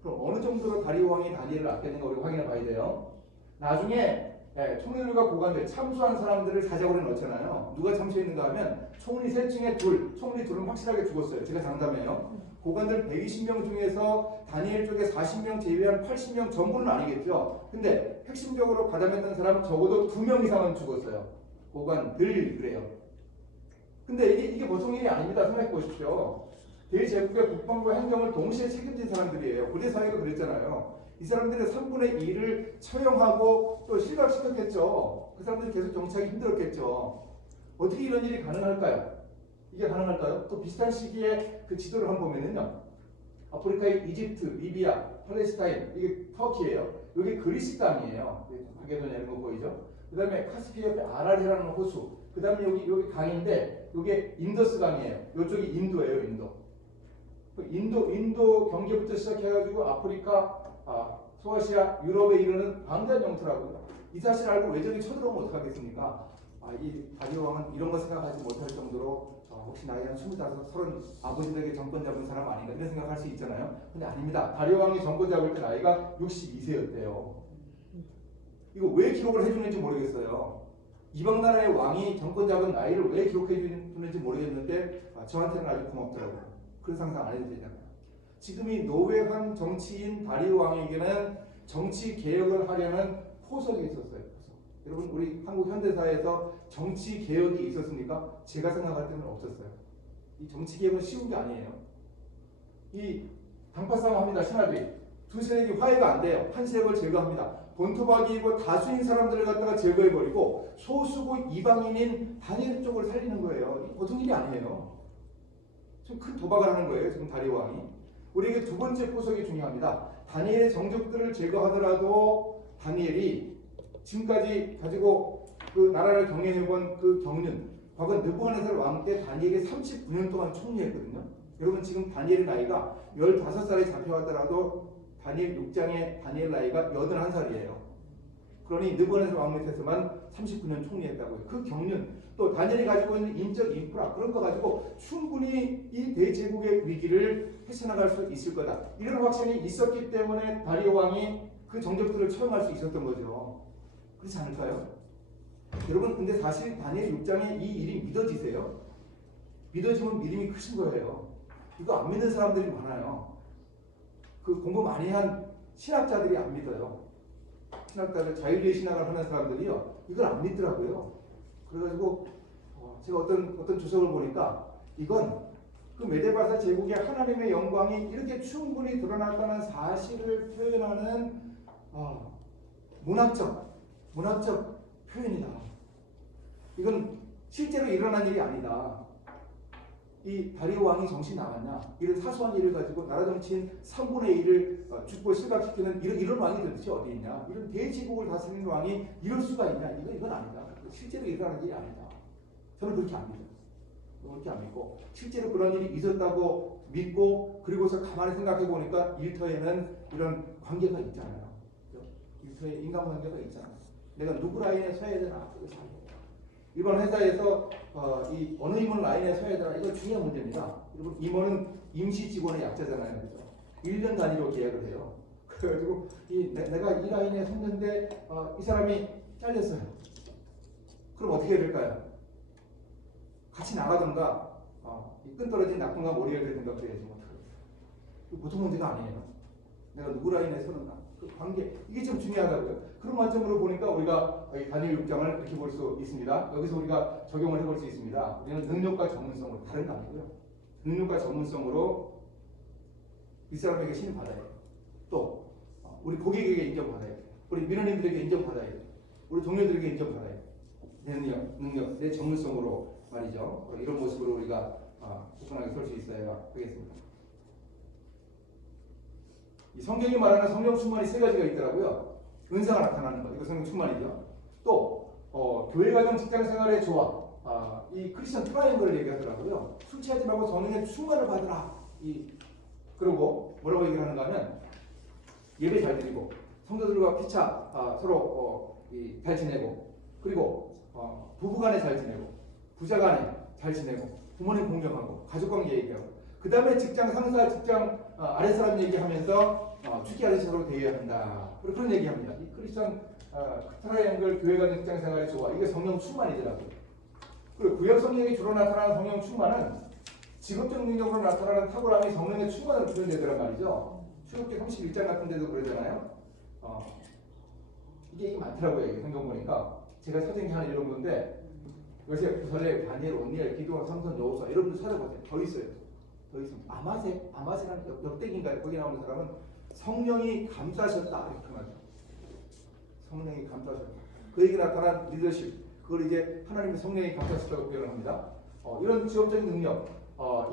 그럼 어느 정도로 다리오 왕이 다니엘을 아꼈는가 우리가 확인해 봐야 돼요. 나중에 총리들과 고관들 참수한 사람들을 사자굴에 넣잖아요. 누가 참수했는가 하면 총리 셋 중에 총리 둘은 확실하게 죽었어요. 제가 장담해요. 고관들 120명 중에서 다니엘 쪽에 40명 제외한 80명 전부는 아니겠죠. 근데 핵심적으로 가담했던 사람 적어도 2명 이상은 죽었어요. 고관들 그래요. 근데 이게 보통 일이 아닙니다. 생각해 보십시오. 대제국의 국방과 행정을 동시에 책임진 사람들이에요. 고대 사회가 그랬잖아요. 이 사람들의 3분의 2를 처형하고 또 실각시켰겠죠. 그 사람들이 계속 정착이 힘들었겠죠. 어떻게 이런 일이 가능할까요? 이게 가능할까요? 또 비슷한 시기에 그 지도를 한번 보면은요. 아프리카의 이집트, 리비아, 팔레스타인, 이게 터키예요. 여기 그리스 땅이에요. 마게도냐 이런 거 보이죠? 그 다음에 카스피 옆에 아라리라는 호수. 그 다음에 여기 강인데 이게 인더스 강이에요. 이쪽이 인도예요, 인도 경계부터 시작해가지고 아프리카, 소아시아, 유럽에 이르는 방대한 영토라고요. 이 사실 알고 외적이 쳐들어오면 어떡하겠습니까? 이 다리오 왕은 이런 거 생각하지 못할 정도로 혹시 나이 한 25, 30 아버지들에게 정권 잡은 사람 아닌가 이런 생각할 수 있잖아요. 근데 아닙니다. 다리오 왕이 정권 잡을 때 나이가 62세였대요. 이거 왜 기록을 해주는지 모르겠어요. 이방 나라의 왕이 정권 잡은 나이를 왜 기록해 주는지 모르겠는데 저한테는 아주 고맙더라고요. 그런 상상 안 해도 되잖아요. 지금 이 노회한 정치인 다리오 왕에게는 정치 개혁을 하려는 포석이 있었어요. 여러분 우리 한국 현대사에서 정치 개혁이 있었습니까? 제가 생각할 때는 없었어요. 이 정치 개혁은 쉬운 게 아니에요. 이 당파 싸움 합니다. 신하들이 두 세력이 화해가 안 돼요. 한 세력을 제거합니다. 본토박이고 다수인 사람들을 갖다가 제거해버리고 소수고 이방인인 다니엘 쪽을 살리는 거예요. 보통 일이 아니에요. 좀 큰 도박을 하는 거예요. 지금 다리오 왕이. 우리에게 두 번째 포석이 중요합니다. 다니엘의 정적들을 제거하더라도 다니엘이 지금까지 가지고 그 나라를 경영해본 그 경륜, 과거 느부갓네살 왕 때 다니엘이 39년 동안 총리했거든요. 여러분 지금 다니엘의 나이가 15살에 잡혀왔더라도 다니엘 6장의 다니엘 나이가 81살이에요. 그러니 느부갓네살 왕 밑에서만 39년 총리했다고요. 그 경륜, 또 다니엘이 가지고 있는 인적 인프라 그런 거 가지고 충분히 이 대제국의 위기를 헤쳐나갈 수 있을 거다. 이런 확신이 있었기 때문에 다리오 왕이 그 정적들을 처형할 수 있었던 거죠. 그렇지 않을까요? 여러분 근데 사실 다니엘 6장에 이 일이 믿어지세요? 믿어지면 믿음이 크신 거예요. 이거 안 믿는 사람들이 많아요. 그 공부 많이 한 신학자들이 안 믿어요. 신학자들, 자유주의 신학을 하는 사람들이요 이걸 안 믿더라고요. 그래가지고 제가 어떤 주석을 보니까 이건 그 메데바사 제국의 하나님의 영광이 이렇게 충분히 드러났다는 사실을 표현하는 문학적 표현이다. 이건 실제로 일어난 일이 아니다. 이 다리오 왕이 정신 나갔냐? 이런 사소한 일을 가지고 나라 정치인 3분의 1을 죽고 실각시키는 이런 왕이 도대체 어디 있냐? 이런 대제국을 다스리는 왕이 이럴 수가 있냐? 이건 아니다. 실제로 일어나는 일이 아니다. 저는 그렇게 안 믿어요. 그렇게 안 믿고 실제로 그런 일이 있었다고 믿고 그리고서 가만히 생각해 보니까 일터에는 이런 관계가 있잖아요. 일터에 인간관계가 있잖아요. 내가 누구 라인에 서야 되나? 이번 회사에서 이 어느 임원 라인에 서야 되나? 이거 중요한 문제입니다. 여러분 임원은 임시 직원의 약자잖아요. 그죠? 1년 단위로 계약을 해요. 그래가지고 내가 이 라인에 섰는데 이 사람이 잘렸어요. 그럼 어떻게 해야 될까요? 같이 나가던가 이 끈 떨어진 나쁜가 머리를 대든가 그래야지 뭐. 보통 문제가 아니에요. 내가 누구 라인에 서는가 그 관계 이게 좀 중요하다고요. 그런 관점으로 보니까 우리가 다니엘 6장을 이렇게 볼 수 있습니다. 여기서 우리가 적용을 해볼 수 있습니다. 우리는 능력과 전문성으로 다른 거 아니고요. 능력과 전문성으로 이 사람에게 신임 받아야 돼요. 또 우리 고객에게 인정받아야 돼요. 우리 민원인들에게 인정받아야 돼요. 우리 동료들에게 인정받아야 돼요. 내 능력, 내 전문성으로 말이죠. 이런 모습으로 우리가 굳건하게 설 수 있어야 하겠습니다. 이 성경이 말하는 성령 충만이 세 가지가 있더라고요. 은사가 나타나는 것, 이거 성령 충만이죠. 또 교회 가정 직장 생활의 조화, 이 크리스천 트라이앵글을 얘기하더라고요. 술 취하지 말고 성령의 충만을 받으라. 그리고 뭐라고 얘기를 하는가 하면 예배 잘 드리고 성도들과 피차 서로 잘 지내고 그리고 부부간에 잘 지내고 부자간에 잘 지내고 부모님 공경하고 가족관계 얘기하고 그 다음에 직장 상사, 직장 아랫사람 얘기하면서 축기하듯이 서로 대해야 한다. 그런 얘기합니다. 이 크리스천 트라이앵글 교회 가정 직장 생활의 조화 이게 성령 충만이더라고요. 그리고 구약 성경이 주로 나타나는 성령 충만은 직업적 능력으로 나타나는 탁월함이 성령의 충만으로 표현되더란 말이죠. 출애굽기 31장 같은 데도 그러잖아요. 이게 많더라고요. 이게 성경 보니까 제가 사진기 하나 이런 건데 요새 구설에 다니엘, 온니엘, 기도와 삼손, 여호수아 이런 분들 찾아보세요. 더 있어요. 더 있습니다. 아마세라는 역대기인가요? 거기 나오는 사람은 성령이 감싸셨다 이렇게 말하죠. 성령이 감싸셨다. 그에게 나타난 리더십 그걸 이제 하나님의 성령이 감싸셨다고 표현합니다. 이런 직업적인 능력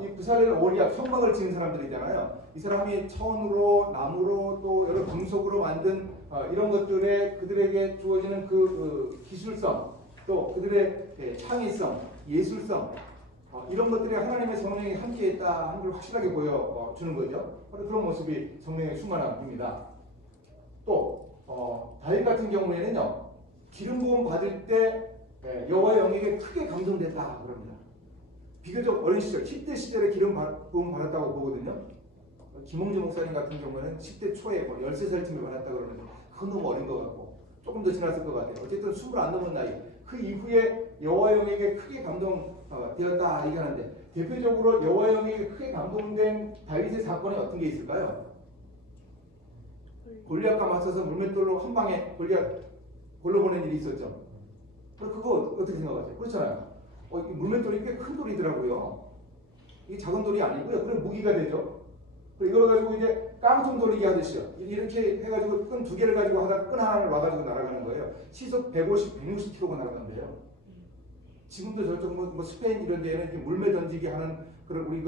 이 부살렐 오리압 성막을 지은 사람들이잖아요. 이 사람이 천으로 나무로 또 여러 금속으로 만든 이런 것들에 그들에게 주어지는 그 기술성 또 그들의 창의성 예술성 이런 것들이 하나님의 성령이 함께했다 하는 걸 확실하게 보여주는 거죠. 바로 그런 모습이 성령의 충만함입니다. 또 다윗 같은 경우에는요 기름 부음 받을 때 여호와의 영에게 크게 감동됐다 그럽니다. 비교적 어린 시절 10대 시절에 기름 부음 받았다고 보거든요. 김홍주 목사님 같은 경우에는 10대 초에 13살쯤에 받았다고 그러는데 그건 너무 어린 것 같고 조금 더 지났을 것 같아요. 어쨌든 20 안 넘은 나이 그 이후에 여호와의 영에게 크게 감동되었다 얘기하는데 대표적으로 여호와의 영에게 크게 감동된 다윗의 사건이 어떤 게 있을까요? 골리앗과 맞서서 물맷돌로 한 방에 골리앗 골라보낸 일이 있었죠. 그거 어떻게 생각하세요? 그렇잖아요. 이 물맷돌이 꽤 큰 돌이더라고요. 이게 작은 돌이 아니고요. 그럼 무기가 되죠. 이걸 가지고 이제 깡통 돌리기 하듯이요. 이렇게 해가지고 끈 2개를 가지고 하다가 끈 하나를 놔가지고 날아가는 거예요. 시속 150, 160km가 날아간대요. 지금도 저쪽 뭐 스페인 이런 데에는 이렇게 물매 던지기 하는 그런 우리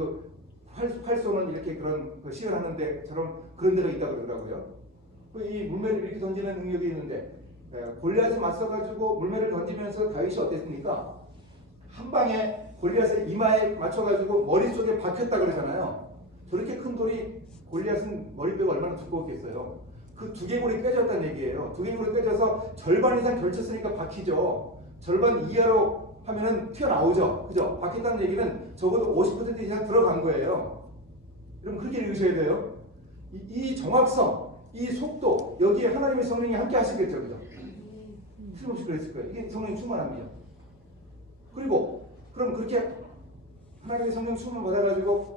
활 쏘는 이렇게 그런 시연 하는데처럼 그런 데가 있다고 그러더라고요. 이 물매를 이렇게 던지는 능력이 있는데 골리앗에 맞서가지고 물매를 던지면서 다윗이 어땠습니까? 한 방에 골리앗의 이마에 맞춰가지고 머릿속에 박혔다 그러잖아요. 저렇게 큰 돌이 골리앗은 머리뼈가 얼마나 두꺼웠겠어요. 그 두개골이 깨졌다는 얘기예요. 두개골이 깨져서 절반 이상 걸쳤으니까 박히죠. 절반 이하로 하면은 튀어나오죠. 그죠? 박혔다는 얘기는 적어도 50% 이상 들어간 거예요. 그럼 그렇게 읽으셔야 돼요. 이 정확성, 이 속도, 여기에 하나님의 성령이 함께 하시겠죠. 그죠? 틀림없이 그랬을 거예요. 이게 성령의 충만함이죠. 그리고 그럼 그렇게 하나님의 성령 충만 받아가지고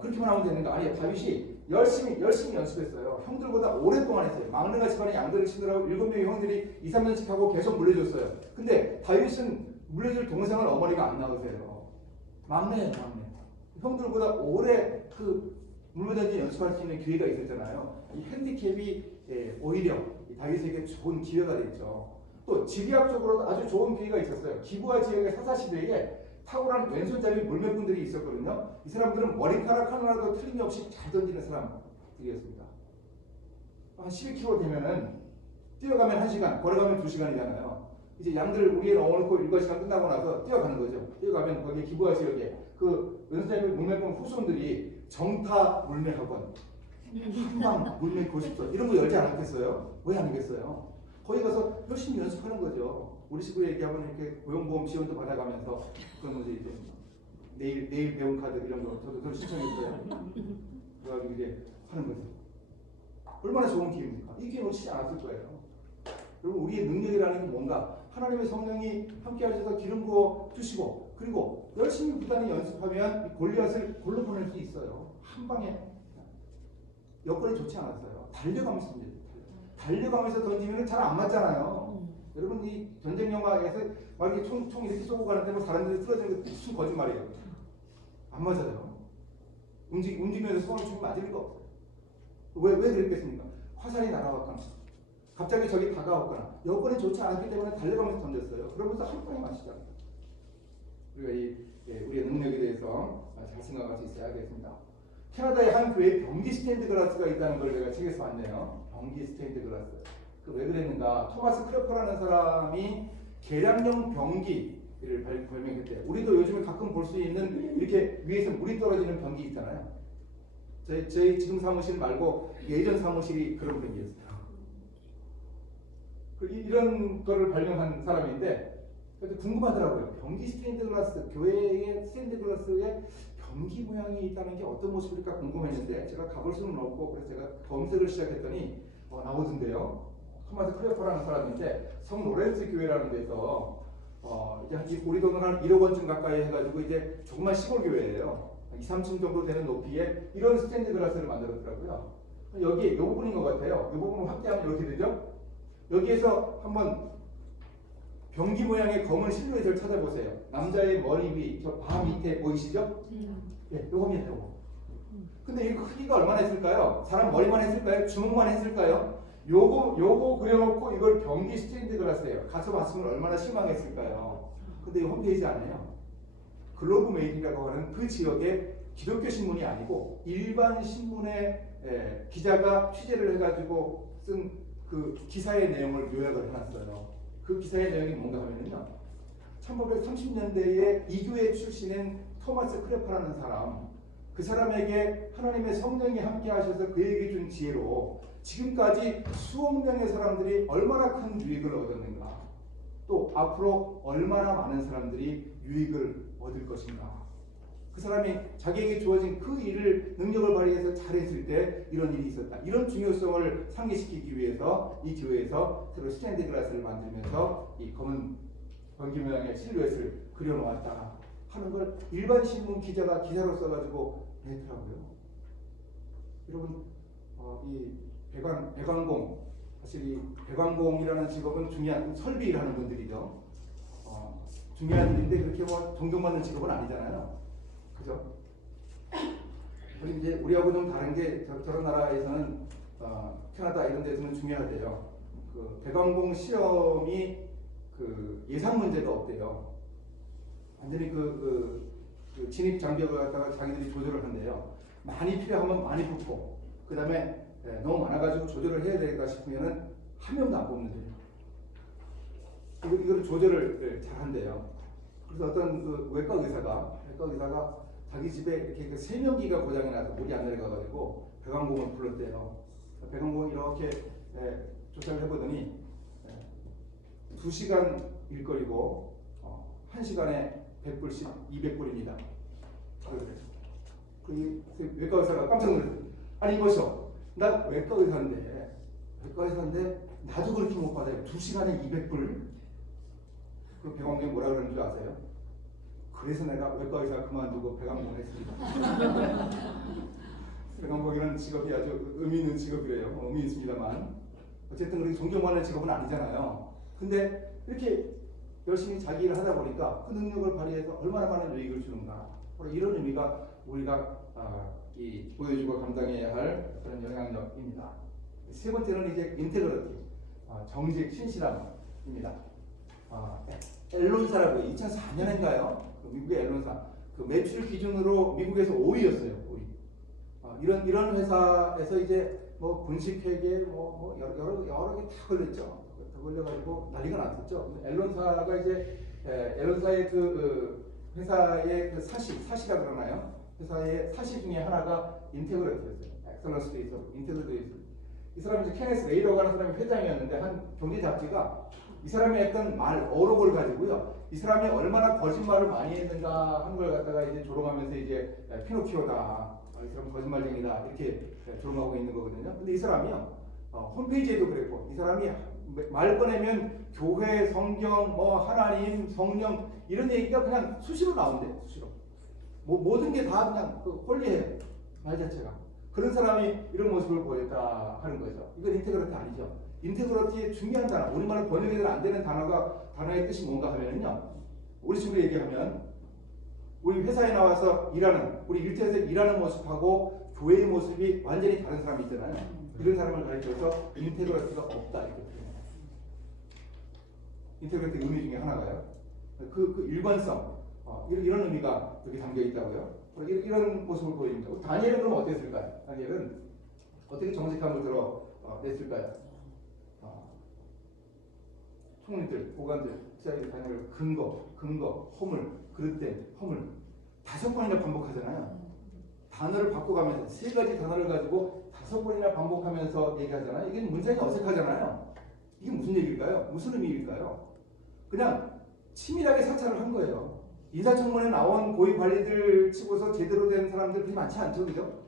그렇게만 하면 되는 거 아니에요. 다윗이 열심히 연습했어요. 형들보다 오랫동안 했어요. 막내가 집안에 양들을 치느라고 7명의 형들이 2, 3년씩 하고 계속 물려줬어요. 근데 다윗은 물려줄 동생을 어머니가 안 낳으세요. 막내예요, 막내. 형들보다 오래 물려던지 연습할 수 있는 기회가 있었잖아요. 이 핸디캡이 오히려 다윗에게 좋은 기회가 됐죠. 또 지리학적으로도 아주 좋은 기회가 있었어요. 기부아 지역의 사사시대에 탁월한 왼손잡이 물매꾼들이 있었거든요. 이 사람들은 머리카락 하나라도 틀림없이 잘 던지는 사람들이었습니다. 한 12km 되면은 뛰어가면 1시간, 걸어가면 2시간이잖아요. 이제 양들을 우리에 넣어놓고 일과 시간 끝나고 나서 뛰어가는 거죠. 뛰어가면 거기 기부아 지역에 그 왼손잡이 물매꾼 후손들이 정타 물매학원, 한방 물매 교습소 이런 거 열지 않았겠어요? 왜 아니겠어요? 거기 가서 열심히 연습하는 거죠. 우리 식으로 얘기하면 이렇게 고용보험 지원도 받아가면서 그런 거지 이제 내일 배움 카드 이런 거 저도 신청했어요. 그래가지고 이제 하는 거죠. 얼마나 좋은 기회입니까? 이 기회 놓치지 않았을 거예요. 여러분 우리의 능력이라는 게 뭔가 하나님의 성령이 함께 하셔서 기름 부어 주시고 그리고 열심히 구단을 연습하면 골리앗을 골로 보낼 수 있어요. 한 방에. 여건이 좋지 않았어요. 달려가면서 던져요. 달려가면서 던지면 잘 안 맞잖아요. 여러분 이 전쟁 영화에서 막 이렇게 총 이렇게 쏘고 가는데 뭐 사람들이 쓰러지는 거 무슨 거짓말이에요. 안 맞아요. 움직이면서 손을 주면 맞을 리가 없어요. 왜 그랬겠습니까? 화살이 날아왔거나 갑자기 적이 다가왔거나 여건이 좋지 않았기 때문에 달려가면서 던졌어요. 그러면서 한 방에 맞추잖아요. 우리가 우리의 능력에 대해서 잘 생각할 수 있어야겠습니다. 캐나다의 한 교회에 변기 스테인드 글라스가 있다는 걸 제가 책에서 봤네요. 변기 스테인드 글라스. 왜 그랬는가? 토마스 크레퍼라는 사람이 계량용 변기를 발명했대요. 우리도 요즘에 가끔 볼 수 있는 이렇게 위에서 물이 떨어지는 변기 있잖아요. 저희 지금 사무실 말고 예전 사무실이 그런 변기였어요. 이런 거를 발명한 사람인데 궁금하더라고요. 변기 스테인드 글라스, 교회의 스테인드 글라스에 변기 모양이 있다는 게 어떤 모습일까 궁금했는데 제가 가볼 수는 없고 그래서 제가 검색을 시작했더니 나오던데요. 토마스 크레퍼라는 사람인데 성 로렌스 교회라는 데서 이제 우리 돈으로 한 1억 원쯤 가까이 해가지고 이제 정말 시골 교회예요. 2, 3층 정도 되는 높이에 이런 스탠드 글라스를 만들었더라고요. 여기 이 부분인 것 같아요. 이 부분을 확대하면 이렇게 되죠. 여기에서 한번 변기 모양의 검은 실루엣을 찾아보세요. 남자의 머리 위, 저 바 밑에 보이시죠? 네, 요겁니다, 요거. 근데 이 크기가 얼마나 했을까요? 사람 머리만 했을까요? 주먹만 했을까요? 요거 그려놓고 이걸 변기 스테인드 글라스예요. 가서 봤으면 얼마나 실망했을까요? 근데 이 홈페이지 안에요. 글로브 메일이라고 하는 그 지역의 기독교 신문이 아니고 일반 신문의 기자가 취재를 해가지고 쓴 그 기사의 내용을 요약을 해놨어요. 그 기사의 내용이 뭔가 하면요. 1930년대에 이 교회 출신인 토마스 크레퍼라는 사람, 그 사람에게 하나님의 성령이 함께 하셔서 그에게 준 지혜로 지금까지 수억 명의 사람들이 얼마나 큰 유익을 얻었는가, 또 앞으로 얼마나 많은 사람들이 유익을 얻을 것인가. 그 사람이 자기에게 주어진 그 일을 능력을 발휘해서 잘했을 때 이런 일이 있었다. 이런 중요성을 상기시키기 위해서 이 교회에서 새로 스탠드 글라스를 만들면서 이 검은 변기 모양의 실루엣을 그려놓았다 하는 걸 일반 신문 기자가 기사로 써가지고 냈더라고요. 여러분 이 배관공, 사실 이 배관공이라는 직업은 중요한 설비 일하는 분들이죠. 중요한 일인데 그렇게 뭐 존경받는 직업은 아니잖아요. 그죠? 그리고 이제 우리하고 좀 다른 게 저런 나라에서는 캐나다 이런 데서는 중요하대요. 그 배관공 시험이 그 예상 문제가 없대요. 완전히 그 진입 장벽을 갖다가 자기들이 조절을 한대요. 많이 필요하면 많이 뽑고, 그 다음에 너무 많아가지고 조절을 해야 되겠다 싶으면은 한 명도 안 뽑는데요. 이거를 조절을 잘 한대요. 그래서 어떤 그 외과 의사가 자기 집에 이렇게 그 세면기가 고장이 나서 물이 안 내려가가지고 배관공을 불렀대요. 배관공을 이렇게 조사를 해보더니 2시간 일거리고 1시간에 100불씩 200불입니다. 그 외과 의사가 깜짝 놀랐어요. 아니 이보시오, 나 외과 의사인데 나도 그렇게 못 받아요. 2시간에 200불. 그 배관공이 뭐라 그러는 줄 아세요? 그래서 내가 외과 의사 그만두고 배관공을 했습니다. 배관공이라는 직업이 아주 의미 있는 직업이래요. 의미 있습니다만 어쨌든 그렇게 존경받는 직업은 아니잖아요. 근데 이렇게 열심히 자기 일을 하다 보니까 그 능력을 발휘해서 얼마나 많은 유익을 주는가, 바로 이런 의미가 우리가 보여주고 감당해야 할 그런 영향력입니다. 세 번째는 이제 인테그리티, 정직, 신실함입니다. 앨론사라고 2004년인가요? 그 미국의 앨론사, 그 매출 기준으로 미국에서 5위였어요. 5위. 이런 회사에서 이제 뭐 분식회계 뭐 여러 개 다 걸렸죠. 다 걸려가지고 난리가 났었죠. 앨론사가 이제 앨론사의 그 회사의 그 사시라 그러나요? 회사의 사시 중에 하나가 인테그리티였어요. 엑셀런스도 있었고 인테그리티도 있었고. 이 사람이 이제 케네스 레이더가 하는 사람이 회장이었는데 한 경제 잡지가 이 사람이 했던 어록을 가지고요, 이 사람이 얼마나 거짓말을 많이 했는가 하는 걸 갖다가 이제 조롱하면서 이제 피노키오다, 이 사람 거짓말쟁이다 이렇게 조롱하고 있는 거거든요. 근데 이 사람이요 홈페이지에도 그랬고, 이 사람이 말 꺼내면 교회, 성경, 뭐 하나님, 성령 이런 얘기가 그냥 수시로 나온대. 수시로. 뭐 모든 게 다 그냥 홀리해요. 말 자체가. 그런 사람이 이런 모습을 보였다 하는 거죠. 이건 인테그러티 아니죠. 인테그러티의 중요한 단어, 우리말로 번역이 잘 안 되는 단어의 뜻이 뭔가 하면은요. 우리 식으로 얘기하면 우리 회사에 나와서 일하는, 우리 일터에서 일하는 모습하고 교회의 모습이 완전히 다른 사람이 있잖아요. 이런 사람을 가리켜서 인테그러티가 없다 이렇게 표현해요. 인테그러티 의미 중에 하나가요. 그 일관성, 이런 의미가 여기 담겨 있다고요. 이런 모습을 보입니다. 다니엘은 그럼 어땠을까요? 다니엘은 어떻게 정직함을 드러냈을까요? 총리들, 보관들, 기자들이 다니엘을 근거, 허물, 그릇된, 허물 5번이나 반복하잖아요. 단어를 바꿔가면서 3가지 단어를 가지고 5번이나 반복하면서 얘기하잖아요. 이게 문장이 어색하잖아요. 이게 무슨 얘기일까요? 무슨 의미일까요? 그냥 치밀하게 사찰을 한 거예요. 인사청문회에 나온 고위 관리들 치고서 제대로 된 사람들 그리 많지 않죠, 그죠?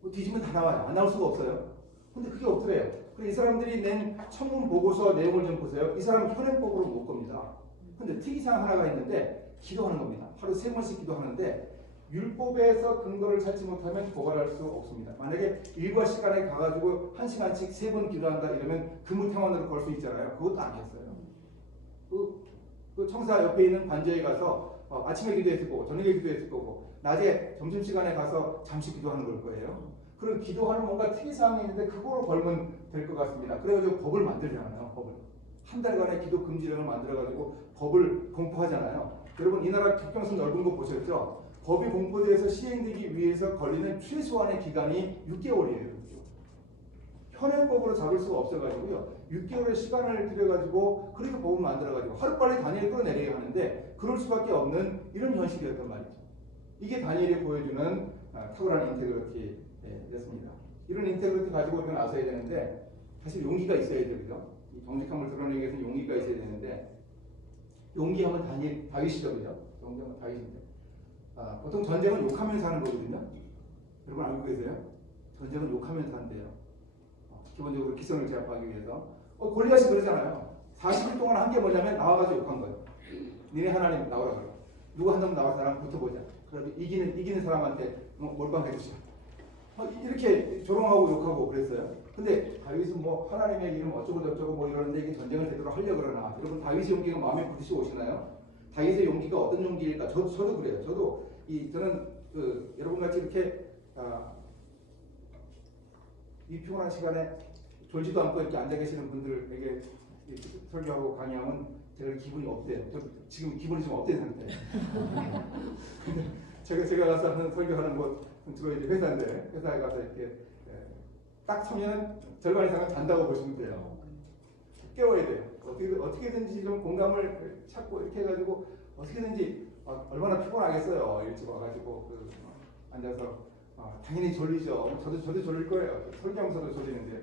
뭐 뒤지면 다 나와요. 안 나올 수가 없어요. 근데 그게 없더래요. 그래서 이 사람들이 낸 청문 보고서 내용을 좀 보세요. 이 사람 현행법으로 못 겁니다. 근데 특이사항 하나가 있는데 기도하는 겁니다. 하루 3번씩 기도하는데 율법에서 근거를 찾지 못하면 고발할 수 없습니다. 만약에 일과 시간에 가가지고 1시간씩 3번 기도한다 이러면 근무태만으로 걸 수 있잖아요. 그것도 아니었어요. 그 청사 옆에 있는 관저에 가서 아침에 기도했을 거고 저녁에 기도했을 거고 낮에 점심시간에 가서 잠시 기도하는 걸 거예요. 그런 기도하는 뭔가 특이사항이 있는데 그거로 걸면 될 것 같습니다. 그래가지고 법을 만들잖아요. 법을. 한 달간의 기도 금지령을 만들어가지고 법을 공포하잖아요. 여러분 이 나라 국경선 넓은 거 보셨죠? 법이 공포돼서 시행되기 위해서 걸리는 최소한의 기간이 6개월이에요. 현행법으로 잡을 수가 없어가지고요. 6개월의 시간을 들여가지고 그렇게 법을 만들어가지고 하루빨리 다니엘 끌어내려야 하는데 그럴 수밖에 없는 이런 현실이었단 말이죠. 이게 다니엘이 보여주는 탁월한 인테그리티였습니다. 이런 인테그리티 가지고 우리가 나서야 되는데 사실 용기가 있어야 되죠. 이 정직함을 드러내기 위해서 용기가 있어야 되는데 용기하면 다윗이죠, 그죠? 용기하면 다윗인데 보통 전쟁은 욕하면서 하는 거거든요. 여러분 알고 계세요? 전쟁은 욕하면서 한대요. 기본적으로 기선을 제압하기 위해서. 골리앗이 그러잖아요. 40일 동안 한 게 뭐냐면 나와가지고 욕한 거예요. 니네 하나님 나오라 그래. 누구 한 놈 나와서 나랑 붙어보자. 그래서 이기는 사람한테 몰빵 해주자. 이렇게 조롱하고 욕하고 그랬어요. 근데 다윗은 뭐 하나님의 이름 어쩌고 저쩌고 뭐 이러는데 이게 전쟁을 제대로 하려고 그러나. 여러분 다윗의 용기가 마음에 부딪혀 오시나요? 다윗의 용기가 어떤 용기일까? 저도 그래요. 저는 여러분같이 이렇게 이 피곤한 시간에 졸지도 않고 이렇게 앉아 계시는 분들에게 설교하고 강의하면 제가 기분이 업돼요. 지금 기분이 좀 업된 상태예요. 제가 가서 하는 설교하는 곳 주로 이제 회사인데 회사에 가서 이렇게 딱 서면 절반 이상은 잔다고 보시면 돼요. 깨워야 돼요. 어떻게든지 좀 공감을 찾고 이렇게 해가지고 어떻게든지 얼마나 피곤하겠어요. 일찍 와가지고 앉아서 당연히 졸리죠. 저도 졸릴 거예요. 설교하면서도 졸리는데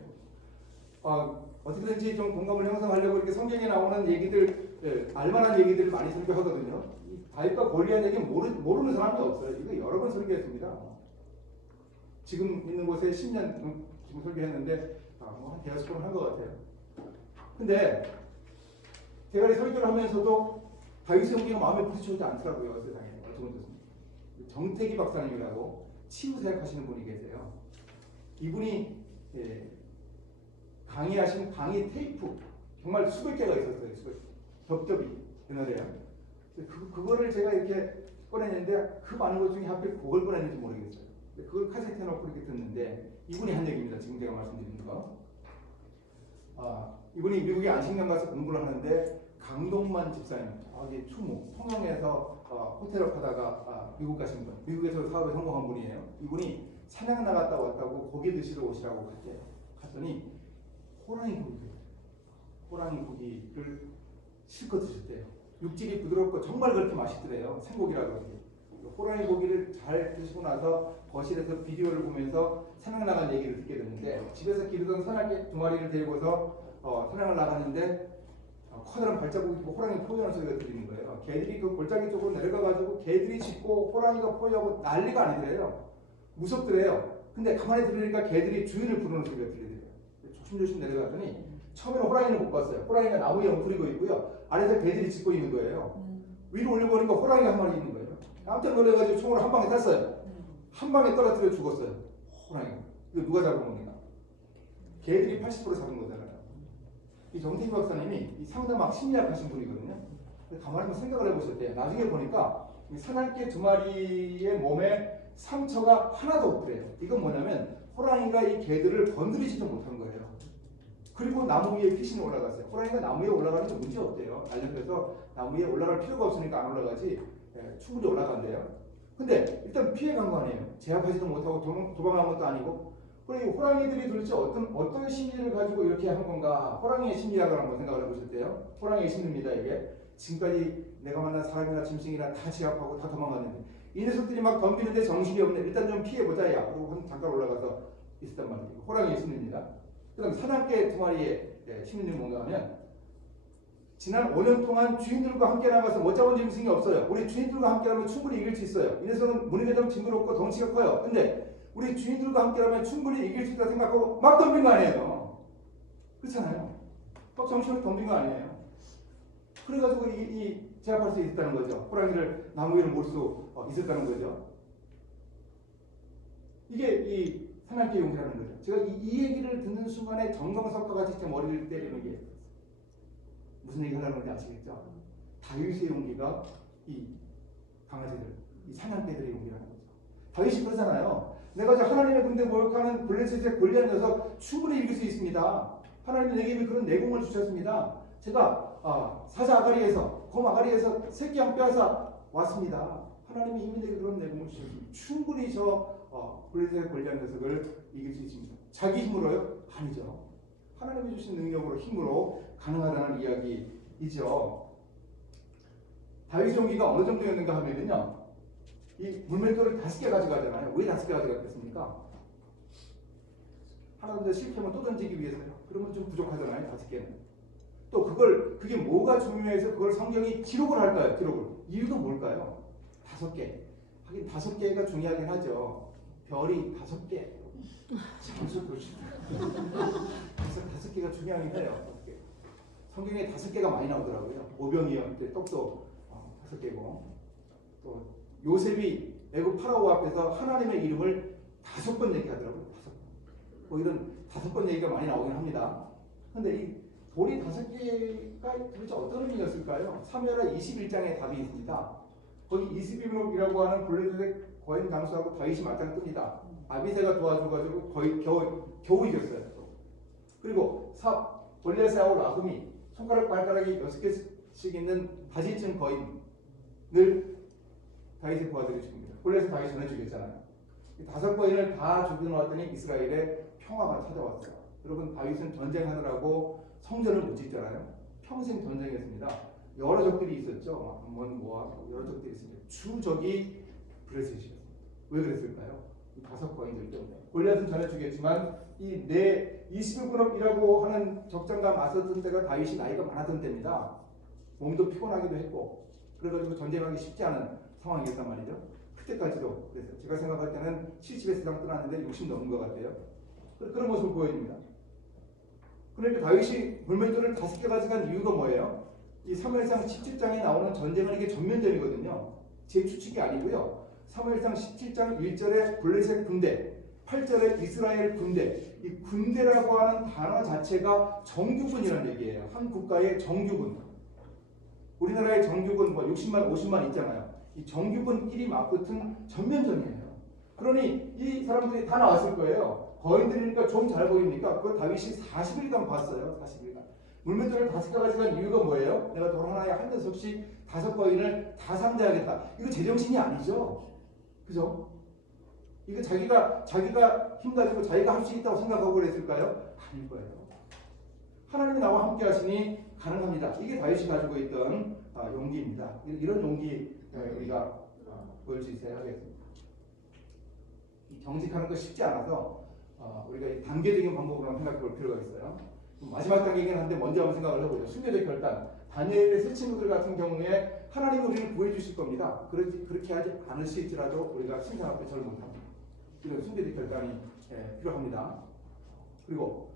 어떻게든지 좀 공감을 형성하려고 이렇게 성경에 나오는 얘기들, 알만한 얘기들을 많이 설교하거든요. 다윗과 골리앗 얘기 모르는 사람이 없어요. 이거 여러 번 설교했습니다. 지금 있는 곳에 10년 지금 설교했는데 한 대여섯 번 한 것 같아요. 근데 제가 이 설교를 하면서도 다윗의 용기가 마음에 부딪혀오지 않더라고요. 세상에 어떻게 좋습니다. 정태기 박사님이라고 치유사역 하시는 분이 계세요. 이분이 강의하신 강의 테이프 정말 수백 개가 있었어요. 겹겹이 옛날에요. 그거를 제가 이렇게 꺼냈는데 그 많은 것 중에 하필 그걸 꺼냈는지 모르겠어요. 그걸 카세트에 넣고 이렇게 듣는데 이분이 한 얘기입니다. 지금 제가 말씀드린 거. 이분이 미국에 안식년 가서 공부를 하는데 강동만 집사님, 추모, 통영에서 호텔업 하다가 미국 가신 분, 미국에서 사업에 성공한 분이에요. 이분이 사냥 나갔다 왔다고 고기 드시러 오시라고 갔대요. 갔더니 호랑이 고기를 실컷 드셨대요. 육질이 부드럽고 정말 그렇게 맛있더래요. 생고기라고 그러지. 호랑이 고기를 잘 드시고 나서 거실에서 비디오를 보면서 사냥 나간 얘기를 듣게 됐는데 집에서 기르던 사냥개 2마리를 데리고서 사냥을 나갔는데 커다란 발자국이 있고 호랑이 포효하는 소리가 들리는 거예요. 개들이 그 골짜기 쪽으로 내려가가지고 개들이 짖고 호랑이가 포효하고 난리가 아니더래요. 무섭더래요. 근데 가만히 들으니까 개들이 주인을 부르는 소리가 들리더래요. 조심조심 내려가더니 처음에는 호랑이는 못 봤어요. 호랑이가 나무에 엉클리고 있고요. 아래서 개들이 짖고 있는 거예요. 위로 올려보니까 호랑이가 한 마리 있는 거예요. 깜짝 놀라가지고 총으로 한 방에 쐈어요. 한 방에 떨어뜨려 죽었어요. 호랑이가. 이거 누가 잡은 겁니까? 개들이 80% 잡은 거잖아요. 이 정태희 박사님이 이 상담학 심리학 하신 분이거든요. 가만히 한번 생각을 해보셨대요. 나중에 보니까 이 사냥개 2마리의 몸에 상처가 하나도 없대요. 이건 뭐냐면 호랑이가 이 개들을 건드리지도 못한 거예요. 그리고 나무 위에 피신이 올라갔어요. 호랑이가 나무 위에 올라가는 게 문제 없대요. 알려줘서 나무 위에 올라갈 필요가 없으니까 안 올라가지 충분히 올라간대요. 근데 일단 피해간 거 아니에요. 제압하지도 못하고 도망간 것도 아니고. 그리고 호랑이들이 도대체 어떤 심리를 가지고 이렇게 한 건가? 호랑이의 심리학을 한번 생각을 해보셨대요. 호랑이의 심리입니다. 이게 지금까지 내가 만난 사람이나 짐승이나 다 제압하고 다 도망갔는데 이 녀석들이 막 덤비는데 정신이 없네. 일단 좀 피해보자 야. 그리고 잠깐 올라가서 있었단 말이에요. 호랑이의 심리입니다. 그 다음 사냥개 2마리의 심리는 뭔가 하면 지난 5년 동안 주인들과 함께 나가서 못 잡은 짐승이 없어요. 우리 주인들과 함께라면 충분히 이길 수 있어요. 이 녀석은 무늬가 좀 징그럽고 덩치가 커요. 근데 우리 주인들과 함께라면 충분히 이길 수 있다 생각하고 막 덤빈 거 아니에요. 그렇잖아요. 막 정신을 덤빈 거 아니에요. 그래가지고 이 제압할 수 있었다는 거죠. 호랑이를 나무 위로 몰 수 있었다는 거죠. 이게 이 사냥개 용기라는 거죠. 제가 이 얘기를 듣는 순간에 정광석과 같이 제 머리를 때리는 게 무슨 얘기 하려는 건지 아시겠죠? 다윗의 용기가 이 강아지들, 이 사냥개들의 용기라는 거죠. 다윗이 그러잖아요. 내가 저 하나님의 군대 모욕하는 블레셋의 골리앗 녀석 충분히 이길 수 있습니다. 하나님이 내게 그런 내공을 주셨습니다. 제가 사자 아가리에서 곰 아가리에서 새끼 양 빼앗아 왔습니다. 하나님이 이미 내게 그런 내공을 주셨습니다. 충분히 저 블레셋의 골리앗 녀석을 이길 수 있습니다. 자기 힘으로요? 아니죠. 하나님이 주신 능력으로 힘으로 가능하다는 이야기이죠. 다윗의 용기가 어느 정도였는가 하면요. 이 물맷돌을 5개 가져가잖아요. 왜 5개 가져갔겠습니까? 하나 더 실패하면 또 던지기 위해서요. 그러면 좀 부족하잖아요. 5개는. 또 그게 뭐가 중요해서 그걸 성경이 기록을 할까요? 기록을. 이유가 뭘까요? 5개. 하긴 5개가 중요하긴 하죠. 별이 5개. 잠수 보시죠. 5개가 중요하긴 해요. 성경에 5개가 많이 나오더라고요. 오병이어 때 떡도 5개고 또 요셉이 애굽 파라오 앞에서 하나님의 이름을 5번 얘기하더라고요. 5번. 뭐 이런 5번 얘기가 많이 나오긴 합니다. 근데 이 돌이 5개가 도대체 어떤 의미였을까요? 사무엘하 21장에 답이 있습니다. 거기 이스비므이라고 하는 블레셋의 거인 장수하고 다윗이 맞짱 뜹니다. 아비새가 도와줘가지고 거의 겨우 이겼어요. 그리고 골리앗하고 라훔이 손가락이 6개씩 있는 바지쯤 거인을 다윗이 도와드려 죽입니다. 골리앗은 다윗 전에 죽였잖아요. 5거인을 다 죽여놓았더니 이스라엘에 평화가 찾아왔어요. 여러분 다윗은 전쟁하느라고 성전을 못 짓잖아요. 평생 전쟁했습니다. 여러 적들이 있었죠. 암몬, 모압 여러 적들이 있습니다. 주적이 블레셋이었어요. 왜 그랬을까요? 이 5거인들 때문에. 골리앗은 전에 죽였지만 이 21군업이라고 하는 적장과 맞섰던 때가 다윗이 나이가 많았던 때입니다. 몸도 피곤하기도 했고 그래가지고 전쟁하기 쉽지 않은 상황이었단 말이죠. 그때까지도 그래서 제가 생각할 때는 70에서 떠났는데 60 넘은 것 같아요. 그런 모습을 보여줍니다. 그러니까 다윗이 물맷돌을 5개 가져간 이유가 뭐예요? 이 사무엘상 17장에 나오는 전쟁은 이게 전면전이거든요. 제 추측이 아니고요. 사무엘상 17장 1절에 블레셋 군대, 8절에 이스라엘 군대. 이 군대라고 하는 단어 자체가 정규군이라는 얘기예요. 한 국가의 정규군. 우리나라의 정규군 60만, 50만 있잖아요. 이 정규군끼리 맞붙은 전면전이에요. 그러니 이 사람들이 다 나왔을 거예요. 거인들이니까 좀 잘 보입니까? 그거 다윗이 40일간 봤어요. 40일간. 물맷돌을 5개 가져간 이유가 뭐예요? 내가 돌 하나에 한 녀석씩 5거인을 다 상대하겠다. 이거 제정신이 아니죠. 그죠? 이거 자기가 힘 가지고 자기가 할 수 있다고 생각하고 그랬을까요? 아닐 거예요. 하나님이 나와 함께 하시니 가능합니다. 이게 다윗이 가지고 있던 용기입니다. 이런 용기 우리가 보일 수 있어야 하겠습니다. 정직하는 거 쉽지 않아서 우리가 단계적인 방법으로 생각해 볼 필요가 있어요. 마지막 단계이긴 한데 먼저 한번 생각을 해보죠. 순교적 결단. 다니엘의 세 친구들 같은 경우에 하나님이 우리를 구해 주실 겁니다. 그렇게 하지 않으실지라도 우리가 신상 앞에 절을 못합니다. 이런 순교적 결단이 필요합니다. 그리고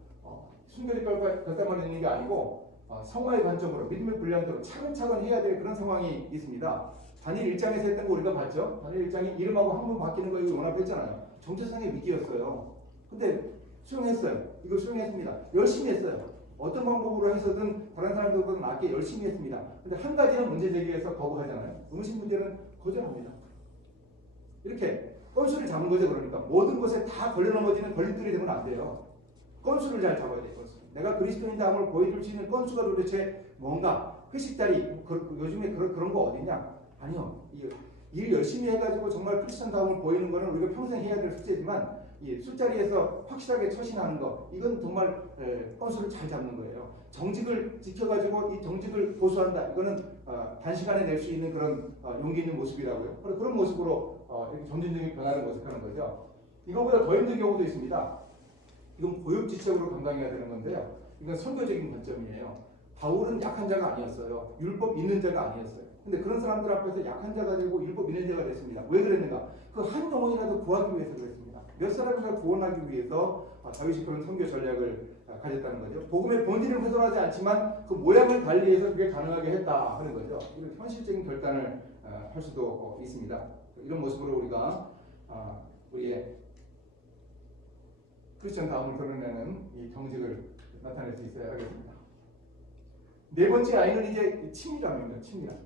순결이 결단만 있는 게 아니고 성화의 관점으로 믿음의 분량대로 차근차근 해야 될 그런 상황이 있습니다. 다니엘 1장에서 했던 거 우리가 봤죠. 다니엘 1장이 이름하고 한 번 바뀌는 거 이거 연합했잖아요. 정체성의 위기였어요. 근데 수용했어요. 이거 수용했습니다. 열심히 했어요. 어떤 방법으로 해서든 다른 사람들보다 낫게 열심히 했습니다. 근데 한 가지는 문제 제기해서 거부하잖아요. 음식 문제는 거절합니다. 이렇게 건수를 잡는 거죠. 그러니까 모든 것에 다 걸려 넘어지는 걸림돌이 되면 안 돼요. 건수를 잘 잡아야 돼요. 건수. 내가 그리스도인다움을 보여줄 수 있는 건수가 도대체 뭔가? 회식자리 요즘에 그런 거 어디냐? 아니요. 일 열심히 해가지고 정말 크리스천다움을 보이는 거는 우리가 평생 해야 될 숙제지만 이 술자리에서 확실하게 처신하는 거 이건 정말 건수를 잘 잡는 거예요. 정직을 지켜가지고 이 정직을 보수한다. 이거는 단시간에 낼 수 있는 그런 용기 있는 모습이라고요. 그런 모습으로 이렇게 점진적인 변화를 모색하는 거죠. 이거보다 더 힘든 경우도 있습니다. 이건 보육지책으로 감당해야 되는 건데요. 이건 선교적인 관점이에요. 바울은 약한 자가 아니었어요. 율법 있는 자가 아니었어요. 근데 그런 사람들 앞에서 약한 자가 되고 율법 있는 자가 됐습니다. 왜 그랬는가? 그 한 영혼이라도 구하기 위해서 그랬습니다. 몇 사람이나 구원하기 위해서 다윗이 그런 선교 전략을 가졌다는 거죠. 복음의 본질을 훼손하지 않지만 그 모양을 달리해서 그게 가능하게 했다 하는 거죠. 이런 현실적인 결단을 할 수도 있습니다. 이런 모습으로 우리가 우리의 크리스천 다움을 드러내는 이 정직을 나타낼 수 있어야 하겠습니다. 네 번째 아이는 이제 친밀함입니다. 친밀함.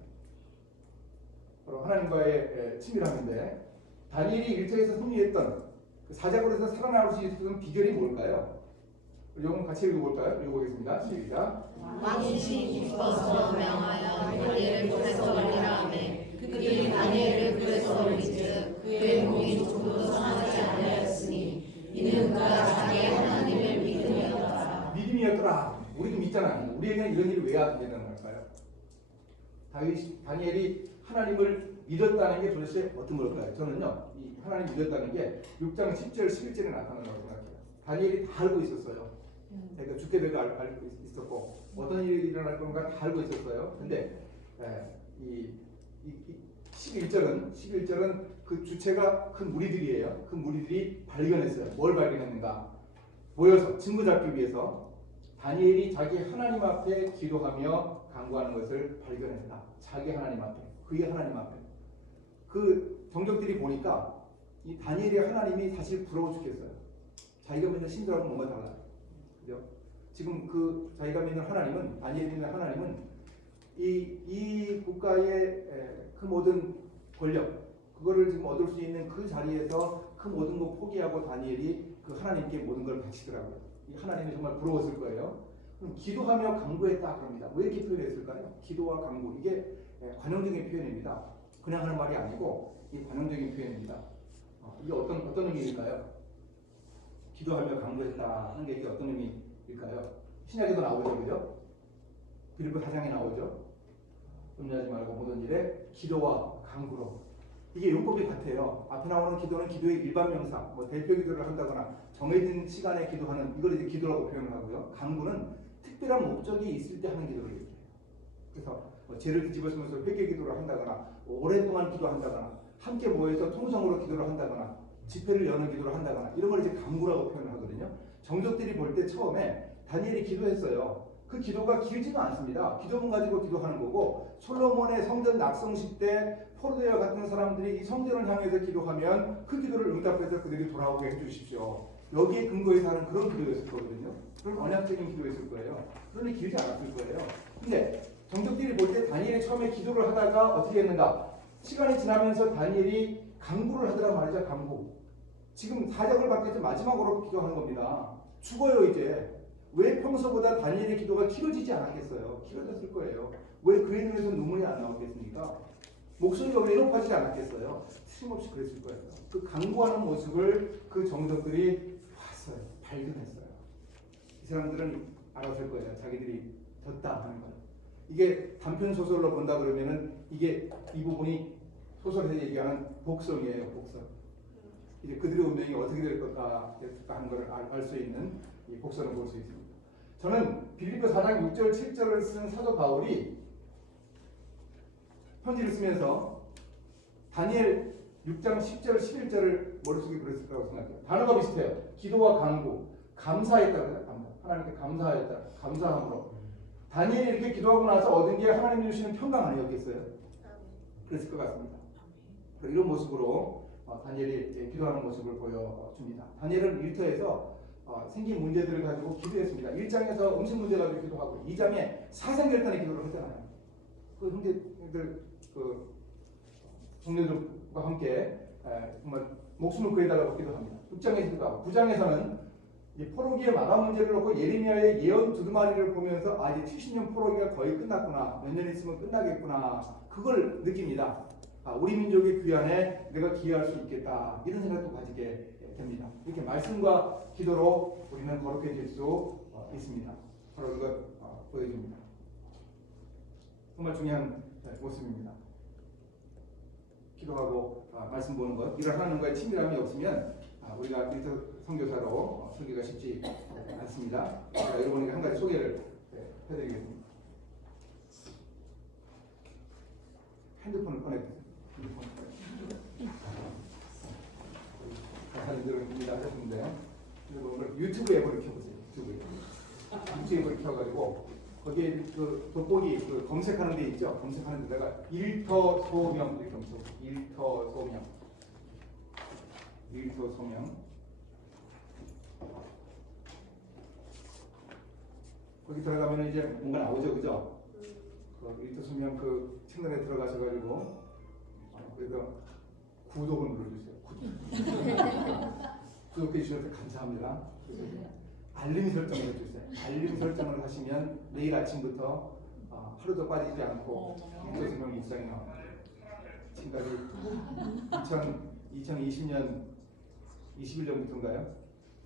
바로 하나님과의 친밀함인데 다니엘이 1장에서 승리했던 그 사자굴에서 살아나올 수 있었던 비결이 뭘까요? 이건 같이 읽어볼까요? 읽어보겠습니다. 시작. 왕이 기뻐서 명하여 다니엘을 불에서 올리라 하매 그들이 다니엘을 불에서 올리즉 그의 몸이 조금도 상하지 아니하였으니 이는 그가 자기의 하나님을 믿음이었더라. 믿음이었더라. 우리도 믿잖아요. 우리에게는 이런 일이 왜 되는 걸까요? 다니엘이 하나님을 믿었다는 게 도대체 어떤 걸까요? 저는요, 이 하나님 믿었다는 게 6장 10절, 11절에 나타난다고 생각해요. 다니엘이 다 알고 있었어요. 그러니까 죽게 되고 알고 있었고 어떤 일이 일어날 건가 다 알고 있었어요. 근데 이 11절은 그 주체가 큰 무리들이에요. 그 무리들이 발견했어요. 뭘 발견했는가? 모여서 증거 잡기 위해서 다니엘이 자기 하나님 앞에 기도하며 간구하는 것을 발견했다. 자기 하나님 앞에, 그의 하나님 앞에. 그 정적들이 보니까 이 다니엘의 하나님이 사실 부러워 죽겠어요. 자기가 믿는 신들하고 뭔가 달라요. 그죠? 지금 그 자기가 믿는 하나님은, 다니엘이 믿는 하나님은 이 국가의 그 모든 권력, 그거를 지금 얻을 수 있는 그 자리에서 그 모든 거 포기하고 다니엘이 그 하나님께 모든 걸 바치더라고요. 이 하나님이 정말 부러웠을 거예요. 그럼 기도하며 간구했다 그럽니다. 왜 이렇게 표현했을까요? 기도와 간구, 이게 관용적인 표현입니다. 그냥 하는 말이 아니고 이 관용적인 표현입니다. 이게 어떤 의미일까요? 기도하며 간구했다 하는 게 이게 어떤 의미일까요? 신약에도 나오죠, 그죠? 빌립보 4장에 나오죠. 염려하지 말고 모든 일에 기도와 간구로. 이게 용법이 같아요. 앞에 나오는 기도는 기도의 일반 명사, 뭐 대표 기도를 한다거나 정해진 시간에 기도하는 이걸 이제 기도라고 표현을 하고요. 간구는 특별한 목적이 있을 때 하는 기도를 얘기해요. 그래서 뭐 죄를 뒤집어쓰면서 회개 기도를 한다거나 오랫동안 기도한다거나 함께 모여서 통성으로 기도를 한다거나 집회를 여는 기도를 한다거나 이런 걸 이제 간구라고 표현을 하거든요. 정적들이 볼 때 처음에 다니엘이 기도했어요. 그 기도가 길지도 않습니다. 기도문 가지고 기도하는 거고 솔로몬의 성전 낙성식 때 포르데와 같은 사람들이 이 성전을 향해서 기도하면 그 기도를 응답해서 그들이 돌아오게 해주십시오. 여기에 근거해서 하는 그런 기도였을 거거든요. 그런 언약적인 기도였을 거예요. 그러니 길지 않았을 거예요. 근데 정적들이 볼 때 다니엘이 처음에 기도를 하다가 어떻게 했는가? 시간이 지나면서 다니엘이 간구를 하더란 말이죠. 간구. 지금 사적을 받겠지 마지막으로 기도하는 겁니다. 죽어요 이제. 왜 평소보다 다니엘의 기도가 길어지지 않았겠어요? 길어졌을 거예요. 왜 그의 눈에서 눈물이 안 나오겠습니까? 목소리가 왜 높아지지 않았겠어요? 틀림없이 그랬을 거예요. 그 간구하는 모습을 그 정적들이 봤어요. 발견했어요. 이 사람들은 알았을 거예요. 자기들이 졌다 하는 거예요. 이게 단편 소설로 본다 그러면은 이게 이 부분이 소설에서 얘기하는 복성이에요. 복성. 이제 그들의 운명이 어떻게 될 것까 하는 것을 알 수 있는 이 복선을 볼 수 있습니다. 저는 빌립보 4장 6절 7절을 쓴 사도 바울이 편지를 쓰면서 다니엘 6장 10절 11절을 머릿속에 그렸을 거라고 생각해요. 단어가 비슷해요. 기도와 간구, 감사했다고요. 감사. 하나님께 감사함으로. 다니엘이 이렇게 기도하고 나서 얻은 게 하나님이 주시는 평강 아니었겠어요? 그랬을 것 같습니다. 이런 모습으로 다니엘이 기도하는 모습을 보여줍니다. 다니엘은 일터에서 생긴 문제들을 가지고 기도했습니다. 1장에서 음식 문제 가지고 기도하고 2장에 사생결단의 기도를 했잖아요. 그 형제들 동료들과 함께 정말 목숨을 구해달라고 기도합니다. 6장에서 기도하고 9장에서는 이 포로기의 마감 문제를 놓고 예레미야의 예언 두루마리를 보면서 이제 70년 포로기가 거의 끝났구나, 몇 년 있으면 끝나겠구나, 그걸 느낍니다. 우리 민족의 귀환에 내가 기여할 수 있겠다, 이런 생각도 가지게 됩니다. 이렇게 말씀과 기도로 우리는 거룩해질 수 있습니다. 바로 이걸 보여줍니다. 정말 중요한 모습입니다. 기도하고 말씀 보는 것, 이런 하나님과의 친밀함이 없으면 우리가 일터 선교사로 설교가 쉽지 않습니다. 제가 여러분에게 한 가지 소개를 해드리겠습니다. 핸드폰을 꺼내주세요. 사람들은 준비를 하셨는데, 오늘 유튜브 앱을 켜보세요. 유튜브 앱을 켜가지고 거기에 그 돋보기 검색하는 데 있죠. 검색하는 데다가 일터 소명 이렇게 검색. 일터 소명. 거기 들어가면 이제 뭔가 나오죠, 그죠? 일터 소명 그 채널에 들어가셔가지고 그래서 구독을 눌러주세요. 구독해 주셔서 감사합니다. 알림 설정을 해주세요. 알림 설정을 하시면 내일 아침부터 하루도 빠지지 않고 일터 소명 일상이 나옵니다. 지금까지 2020년 21년부터인가요?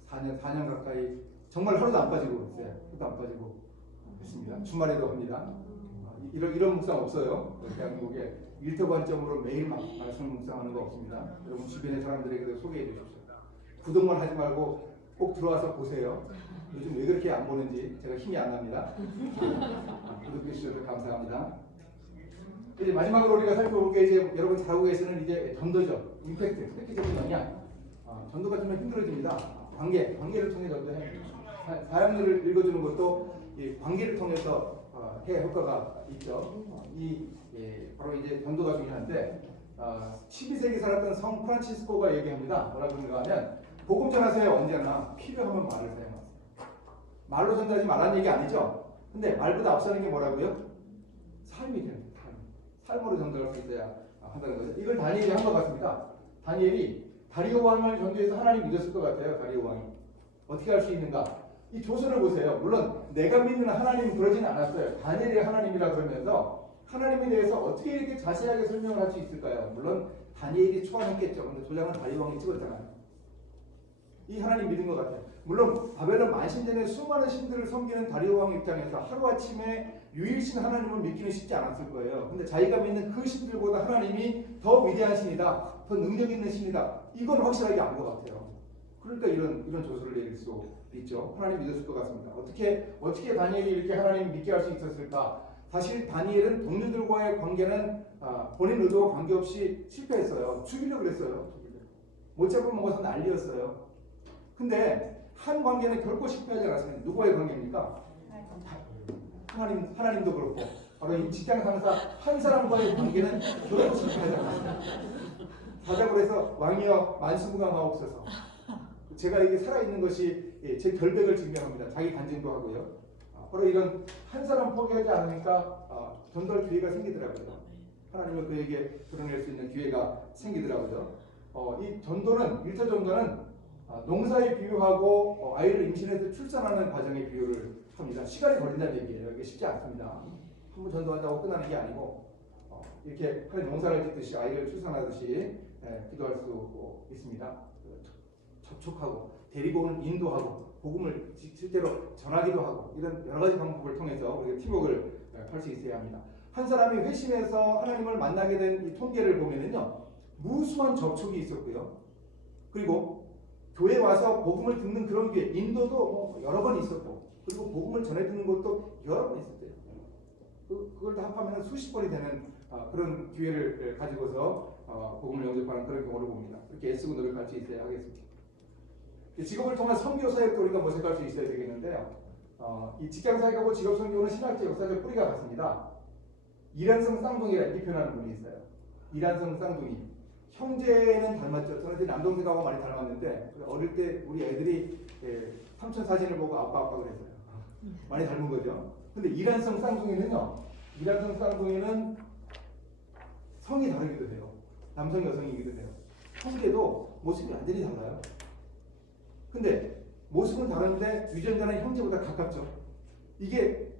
4년 가까이 정말 하루도 안 빠지고 있어요. 하루도 안 빠지고 있습니다. 주말에도 합니다. 이런 묵상 없어요. 대한민국에 일터 관점으로 매일 말씀을 묵상하는 거 없습니다. 여러분 주변의 사람들에게도 소개해 주십시오. 구독만 하지 말고 꼭 들어와서 보세요. 요즘 왜 그렇게 안 보는지 제가 힘이 안 납니다. 구독해 주셔서 감사합니다. 이제 마지막으로 우리가 살펴볼 게 이제 여러분 잘 알고 계시는 이제 전도죠. 임팩트, 획기적인 영향. 전도가 좀 힘들어집니다. 관계를 통해 전도해. 사람들을 읽어주는 것도 이 관계를 통해서 해 효과가 있죠. 바로 이제 전도가 중요한데 12세기 살았던 성 프란치스코가 얘기합니다. 뭐라고 그런가 하면 복음 전하세요. 언제나 필요하면 말을 사용하세요. 말로 전달하지 말라는 얘기 아니죠. 근데 말보다 앞서는 게 뭐라고요? 삶이 되는 거예요. 삶으로 전달할 수 있어야 한다는 거죠. 이걸 다니엘이 한 것 같습니다. 다니엘이 다리오 왕을 전도해서 하나님 믿었을 것 같아요. 다리오 왕이 어떻게 할 수 있는가? 이 조서를 보세요. 물론 내가 믿는 하나님 그러지는 않았어요. 다니엘이 하나님이라 그러면서 하나님에 대해서 어떻게 이렇게 자세하게 설명을 할 수 있을까요? 물론 다니엘이 초안했겠죠. 근데 도장은 다리오 왕이 찍었잖아요. 이 하나님 믿은 것 같아요. 물론 바벨론 만신전에 수많은 신들을 섬기는 다리오 왕 입장에서 하루아침에 유일신 하나님을 믿기는 쉽지 않았을 거예요. 근데 자기가 믿는 그 신들보다 하나님이 더 위대한 신이다, 더 능력 있는 신이다, 이건 확실하게 안 것 같아요. 그러니까 이런 조서를 내릴 수 있죠. 하나님 믿었을 것 같습니다. 어떻게 다니엘이 이렇게 하나님 믿게 할 수 있었을까? 사실 다니엘은 동료들과의 관계는 본인 의도와 관계없이 실패했어요. 죽이려고 그랬어요. 못 잡고 먹어서 난리였어요. 근데 한 관계는 결코 실패하지 않았습니다. 누구와의 관계입니까? 하나님도 그렇고 바로 이 직장 상사 한 사람과의 관계는 결코 실패하지 않았습니다. 사자고 해서 왕이여 만수무강하옵소서. 제가 이게 살아있는 것이 제 결백을 증명합니다. 자기 간증도 하고요. 바로 이런 한 사람 포기하지 않으니까 전도할 기회가 생기더라고요. 하나님은 그에게 드러낼 수 있는 기회가 생기더라고요. 이 전도는 일터 전도는 농사에 비유하고 아이를 임신해서 출산하는 과정에 비유를 합니다. 시간이 걸린다는 얘기예요. 이게 쉽지 않습니다. 한 번 전도한다고 끝나는 게 아니고 이렇게 농사를 짓듯이 아이를 출산하듯이 기도할 수 있습니다. 접촉하고 데리고 오는 인도하고 복음을 실제로 전하기도 하고 이런 여러 가지 방법을 통해서 우리가 팀워크를 할 수 있어야 합니다. 한 사람이 회심해서 하나님을 만나게 된 이 통계를 보면은요, 무수한 접촉이 있었고요. 그리고 교회 와서 복음을 듣는 그런 기회, 인도도 여러 번 있었고, 그리고 복음을 전해 듣는 것도 여러 번 있었대요. 그걸 다 합하면 수십 번이 되는 그런 기회를 가지고서 복음을 영접하는 그런 경우를 봅니다. 이렇게 애쓰고 노력할 수 있어야 하겠습니다. 직업을 통한 선교 사역도 우리가 모색할 수 있어야 되겠는데요. 이 직장사역하고 직업선교는 신학적 역사적 뿌리가 같습니다. 이란성 쌍둥이라 이렇게 표현하는 분이 있어요. 이란성 쌍둥이. 형제는 닮았죠. 저는 제 남동생하고 많이 닮았는데 어릴 때 우리 애들이 삼촌 사진을 보고 아빠 그랬어요. 많이 닮은 거죠. 근데 이란성 쌍둥이는요. 이란성 쌍둥이는 성이 다르기도 해요. 남성 여성이기도 해요. 형제도 모습이 완전히 달라요. 근데 모습은 다른데 유전자는 형제보다 가깝죠. 이게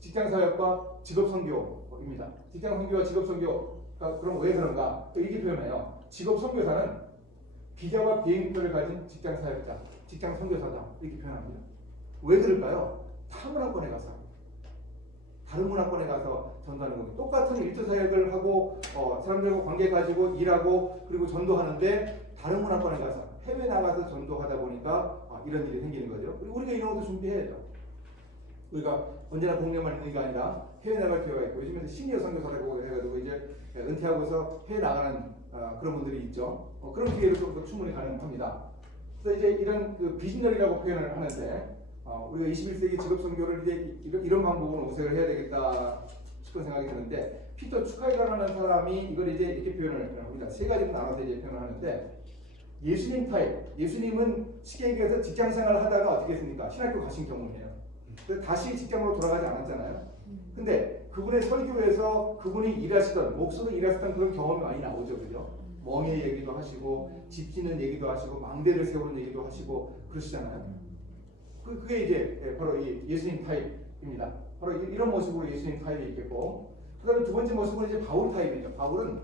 직장사역과 직업선교입니다. 직장선교와 직업선교가 그럼 왜 그런가? 이렇게 표현해요. 직업선교사는 비자와 비행표를 가진 직장사역자, 직장선교사다 이렇게 표현합니다. 왜 그럴까요? 타 문화권에 가서 다른 문화권에 가서 전도하는 겁니다. 똑같은 일터 사역을 하고 사람들과 관계 가지고 일하고 그리고 전도하는데 다른 문화권에 가서 해외 나가서 전도하다 보니까 이런 일이 생기는 거죠. 그리고 우리가 이런 것도 준비해야죠. 우리가 언제나 공력만 있는 게 아니라 해외 나갈 필요가 있고 요즘에 시니어 선교사라고 해가지고 이제 은퇴하고서 해외 나가는 그런 분들이 있죠. 그런 기회도 좀 충분히 가능합니다. 그래서 이제 이런 그 비즈널이라고 표현을 하는데 우리가 21세기 직업선교를 이제 이런 방법으로 모색을 해야 되겠다 싶은 생각이 드는데 피터 추카이라는 사람이 이걸 이제 이렇게 표현을 합니다. 세 가지로 나눠서 이제 표현을 하는데 예수님 타입, 예수님은 쉽게 얘기해서 직장생활을 하다가 어떻게 했습니까? 신학교 가신 경우예요. 그래서 다시 직장으로 돌아가지 않았잖아요. 근데 그분의 설교에서 그분이 일하시던 목소로 일하시던 그런 경험이 많이 나오죠, 그죠? 멍에 얘기도 하시고 집 짓는 얘기도 하시고 망대를 세우는 얘기도 하시고 그러시잖아요. 그게 이제 바로 이 예수님 타입입니다. 바로 이런 모습으로 예수님 타입이 있겠고, 그다음에 두 번째 모습은 이제 바울 타입이죠. 바울은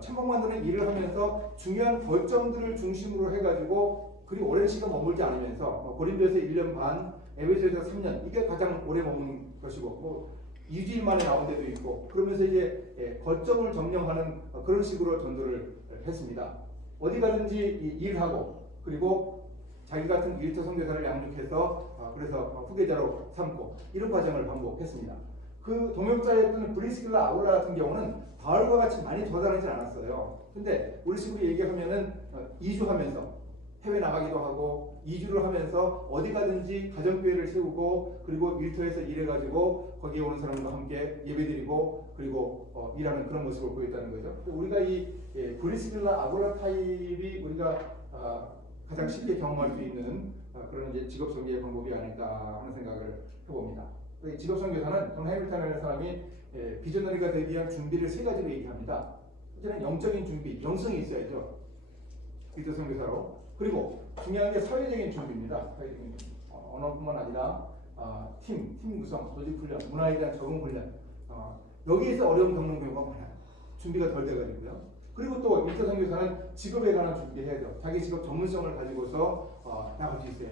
천국 만드는 일을 하면서 중요한 거점들을 중심으로 해가지고 그리 오랜 시간 머물지 않으면서 고린도에서 1년 반, 에베소에서 3년 이게 가장 오래 머무는 것이고 2주일 만에 나온 데도 있고 그러면서 이제 거점을 점령하는 그런 식으로 전도를 했습니다. 어디 가든지 일하고 그리고 자기 같은 일터 선교사를 양육해서 그래서 후계자로 삼고 이런 과정을 반복했습니다. 그 동역자였던 브리스길라 아굴라 같은 경우는 바울과 같이 많이 도달하지 않았어요. 근데 우리 식으로 얘기하면은 이주하면서 해외 나가기도 하고 이주를 하면서 어디 가든지 가정교회를 세우고 그리고 일터에서 일해가지고 거기에 오는 사람과 함께 예배드리고 그리고 일하는 그런 모습을 보였다는 거죠. 우리가 이 브리스길라 아굴라 타입이 우리가 가장 쉽게 경험할 수 있는 그런 이제 직업 선교의 방법이 아닐까 하는 생각을 해봅니다. 직업 선교사는 존 해밀턴이라는 사람이 비전너리가 되기 위한 준비를 세 가지로 얘기합니다. 첫째는 영적인 준비, 영성이 있어야죠. 일터 선교사로. 그리고 중요한 게 사회적인 준비입니다. 사회적인 준비. 언어뿐만 아니라 팀 구성, 조직 훈련, 문화에 대한 적응 훈련. 여기에서 어려움 겪는 경우가 많아요. 준비가 덜 돼가지고요. 그리고 또 일터 선교사는 직업에 관한 준비해야죠. 자기 직업 전문성을 가지고서 나갈 수 있어요.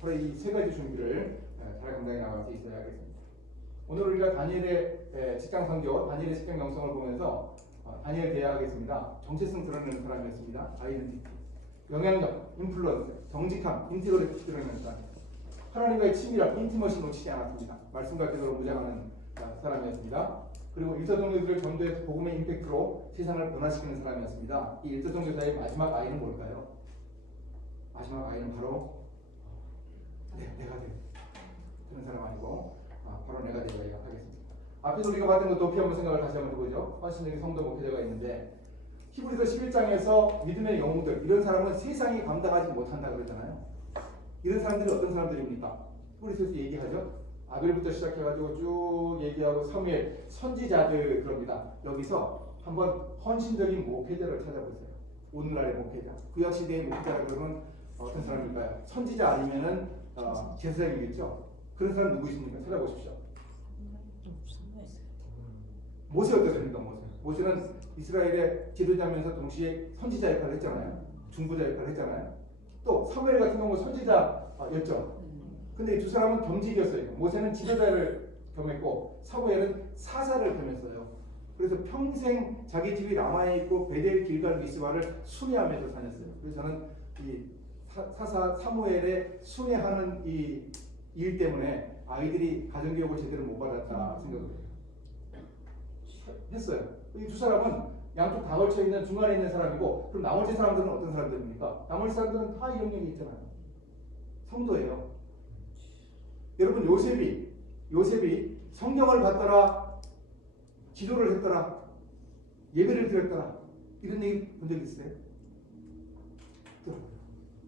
바로 이 세 가지 준비를 잘 감당해 나갈 수 있어야 하겠습니다. 오늘 우리가 다니엘의 직장 선교, 다니엘의 직장 영성을 보면서 다니엘 대화하겠습니다. 정체성 드러내는 사람이었습니다. 아이덴티티, 영향력, 인플루언스, 정직함, 인티그리티 드러내는 사람. 하나님과의 친밀함, 인티머시 놓치지 않았습니다. 말씀과 기도로 무장하는 사람이었습니다. 그리고 일터 선교들을 전도해서 복음의 임팩트로 세상을 변화시키는 사람이었습니다. 이 일터 선교사의 마지막 아이는 뭘까요? 마지막 아이는 바로 내가 돼. 그런 사람 아니고 바로 내가 되리라 하겠습니다. 앞에서 우리가 봤던 것 높이 한번 생각을 다시 한번 해보죠. 헌신적인 성도 목회자가 있는데 히브리서 11장에서 믿음의 영웅들 이런 사람은 세상이 감당하지 못한다 그러잖아요. 이런 사람들이 어떤 사람들입니까? 히브리서에서 얘기하죠. 아벨부터 시작해가지고 쭉 얘기하고 사무엘 선지자들 그럽니다. 여기서 한번 헌신적인 목회자를 찾아보세요. 오늘날의 목회자, 구약시대의 목회자라 그러면 어떤 사람일까요? 선지자 아니면은 제사장이겠죠. 그런 사람 누구 있습니까? 찾아보십시오. 모세 어땠습니까? 모세는 이스라엘의 지도자면서 동시에 선지자 역할을 했잖아요. 중보자 역할을 했잖아요. 또 사무엘 같은 경우 선지자였죠. 근데 이 두 사람은 겸직이었어요. 모세는 지도자를 겸했고 사무엘은 사사를 겸했어요. 그래서 평생 자기 집이 라마에 있고 베델 길갈 미스바를 순회하면서 다녔어요. 그래서 저는 이 사사 사무엘의 순회하는 이 일 때문에 아이들이 가정교육을 제대로 못 받았다 생각을 했어요. 이 두 사람은 양쪽 다 걸쳐 있는 중간에 있는 사람이고 그럼 나머지 사람들은 어떤 사람들입니까? 나머지 사람들은 다 영역이 있잖아요. 성도예요. 여러분 요셉이 성경을 봤더라, 기도를 했더라, 예배를 드렸더라, 이런 얘기 본 적 있어요?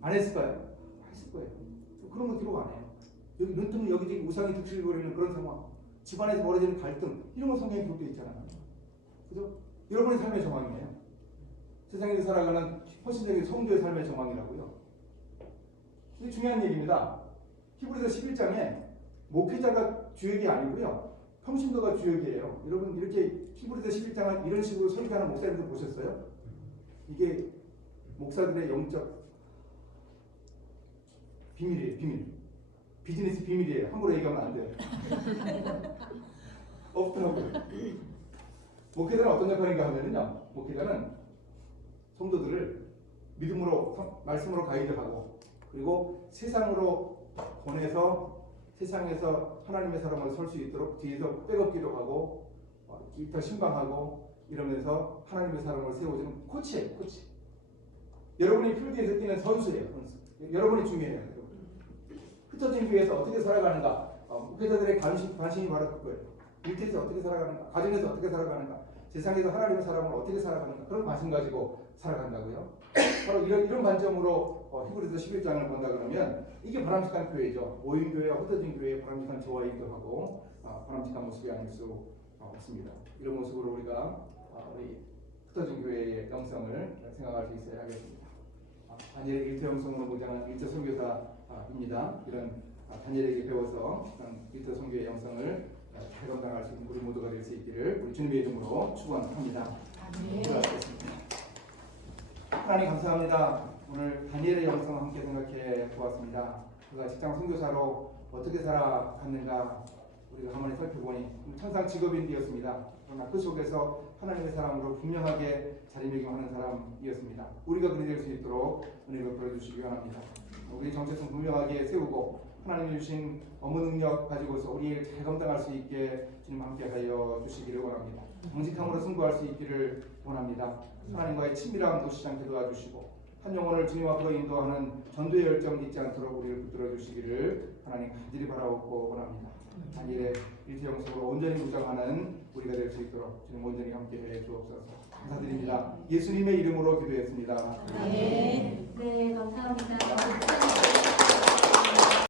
안 했을까요? 했을 거예요. 그런 거 기록 안 해요. 여기 눈 뜨면 여기저기 우상이 득실거리는 그런 상황, 집안에서 벌어지는 갈등, 이런 거 성경에 기록되어 있잖아요. 그죠? 여러분의 삶의 정황이에요. 세상에서 살아가는 헌신적인 성도의 삶의 정황이라고요. 이게 중요한 얘기입니다. 히브리서 11장에 목회자가 주역이 아니고요, 평신도가 주역이에요. 여러분 이렇게 히브리서 11장을 이런 식으로 설교하는 목사님들 보셨어요? 이게 목사들의 영적 비밀이에요. 비즈니스 비밀이에요. 함부로 얘기하면 안 돼요. 없더라고요. 목회자는 어떤 역할인가 하면요, 목회자는 성도들을 믿음으로, 말씀으로 가이드하고, 그리고 세상으로 보내서 세상에서 하나님의 사람으로 설 수 있도록 뒤에서 백업기도 하고, 더 신방하고, 이러면서 하나님의 사람으로 세워주는 코치예요. 코치. 여러분이 필드에서 뛰는 선수예요. 선수. 여러분이 중요해요. 흩어진 교회에서 어떻게 살아가는가, 목회자들의 관심이 바로 그거예요. 일터에서 어떻게 살아가는가, 가정에서 어떻게 살아가는가, 세상에서 하나님의 사람을 어떻게 살아가는가, 그런 관심 가지고 살아간다고요. 바로 이런 관점으로 히브리서 11장을 본다 그러면 이게 바람직한 교회죠. 모인 교회와 흩어진 교회의 바람직한 조화이기도 하고 바람직한 모습이 아닐 수 없습니다. 이런 모습으로 우리가 우리 흩어진 교회의 영성을 생각할 수 있어야 하겠습니다. 다니엘 일터 영성으로 보장한 일터 선교사입니다. 이런 다니엘에게 배워서 일터 선교의 영성을 잘 감당할 수 있는 우리 모두가 될 수 있기를 우리 주님의 이름으로 축원합니다. 기도하겠습니다. 하나님 감사합니다. 오늘 다니엘의 영성을 함께 생각해 보았습니다. 그가 직장 선교사로 어떻게 살아갔는가 우리가 가만히 살펴보니 천상 직업인이었습니다. 그러나 그 속에서 하나님의 사람으로 분명하게 자리매김하는 사람이었습니다. 우리가 그리 될 수 있도록 은혜를 베풀어주시기 원합니다. 우리 정체성 분명하게 세우고 하나님이 주신 업무 능력 가지고서 우리 일을 잘 감당할 수 있게 주님 함께하여 주시기를 원합니다. 정직함으로 승부할 수 있기를 원합니다. 하나님과의 친밀함 놓치지 않게 도와주시고 한 영혼을 주님 앞으로 인도하는 전도의 열정 잊지 않도록 우리를 붙들어 주시기를 하나님 간절히 바라옵고 원합니다. 다니엘의 일체 영성으로 온전히 무장하는 우리가 될 수 있도록 주님 온전히 함께해 주옵소서. 감사드립니다. 예수님의 이름으로 기도했습니다. 네, 감사합니다.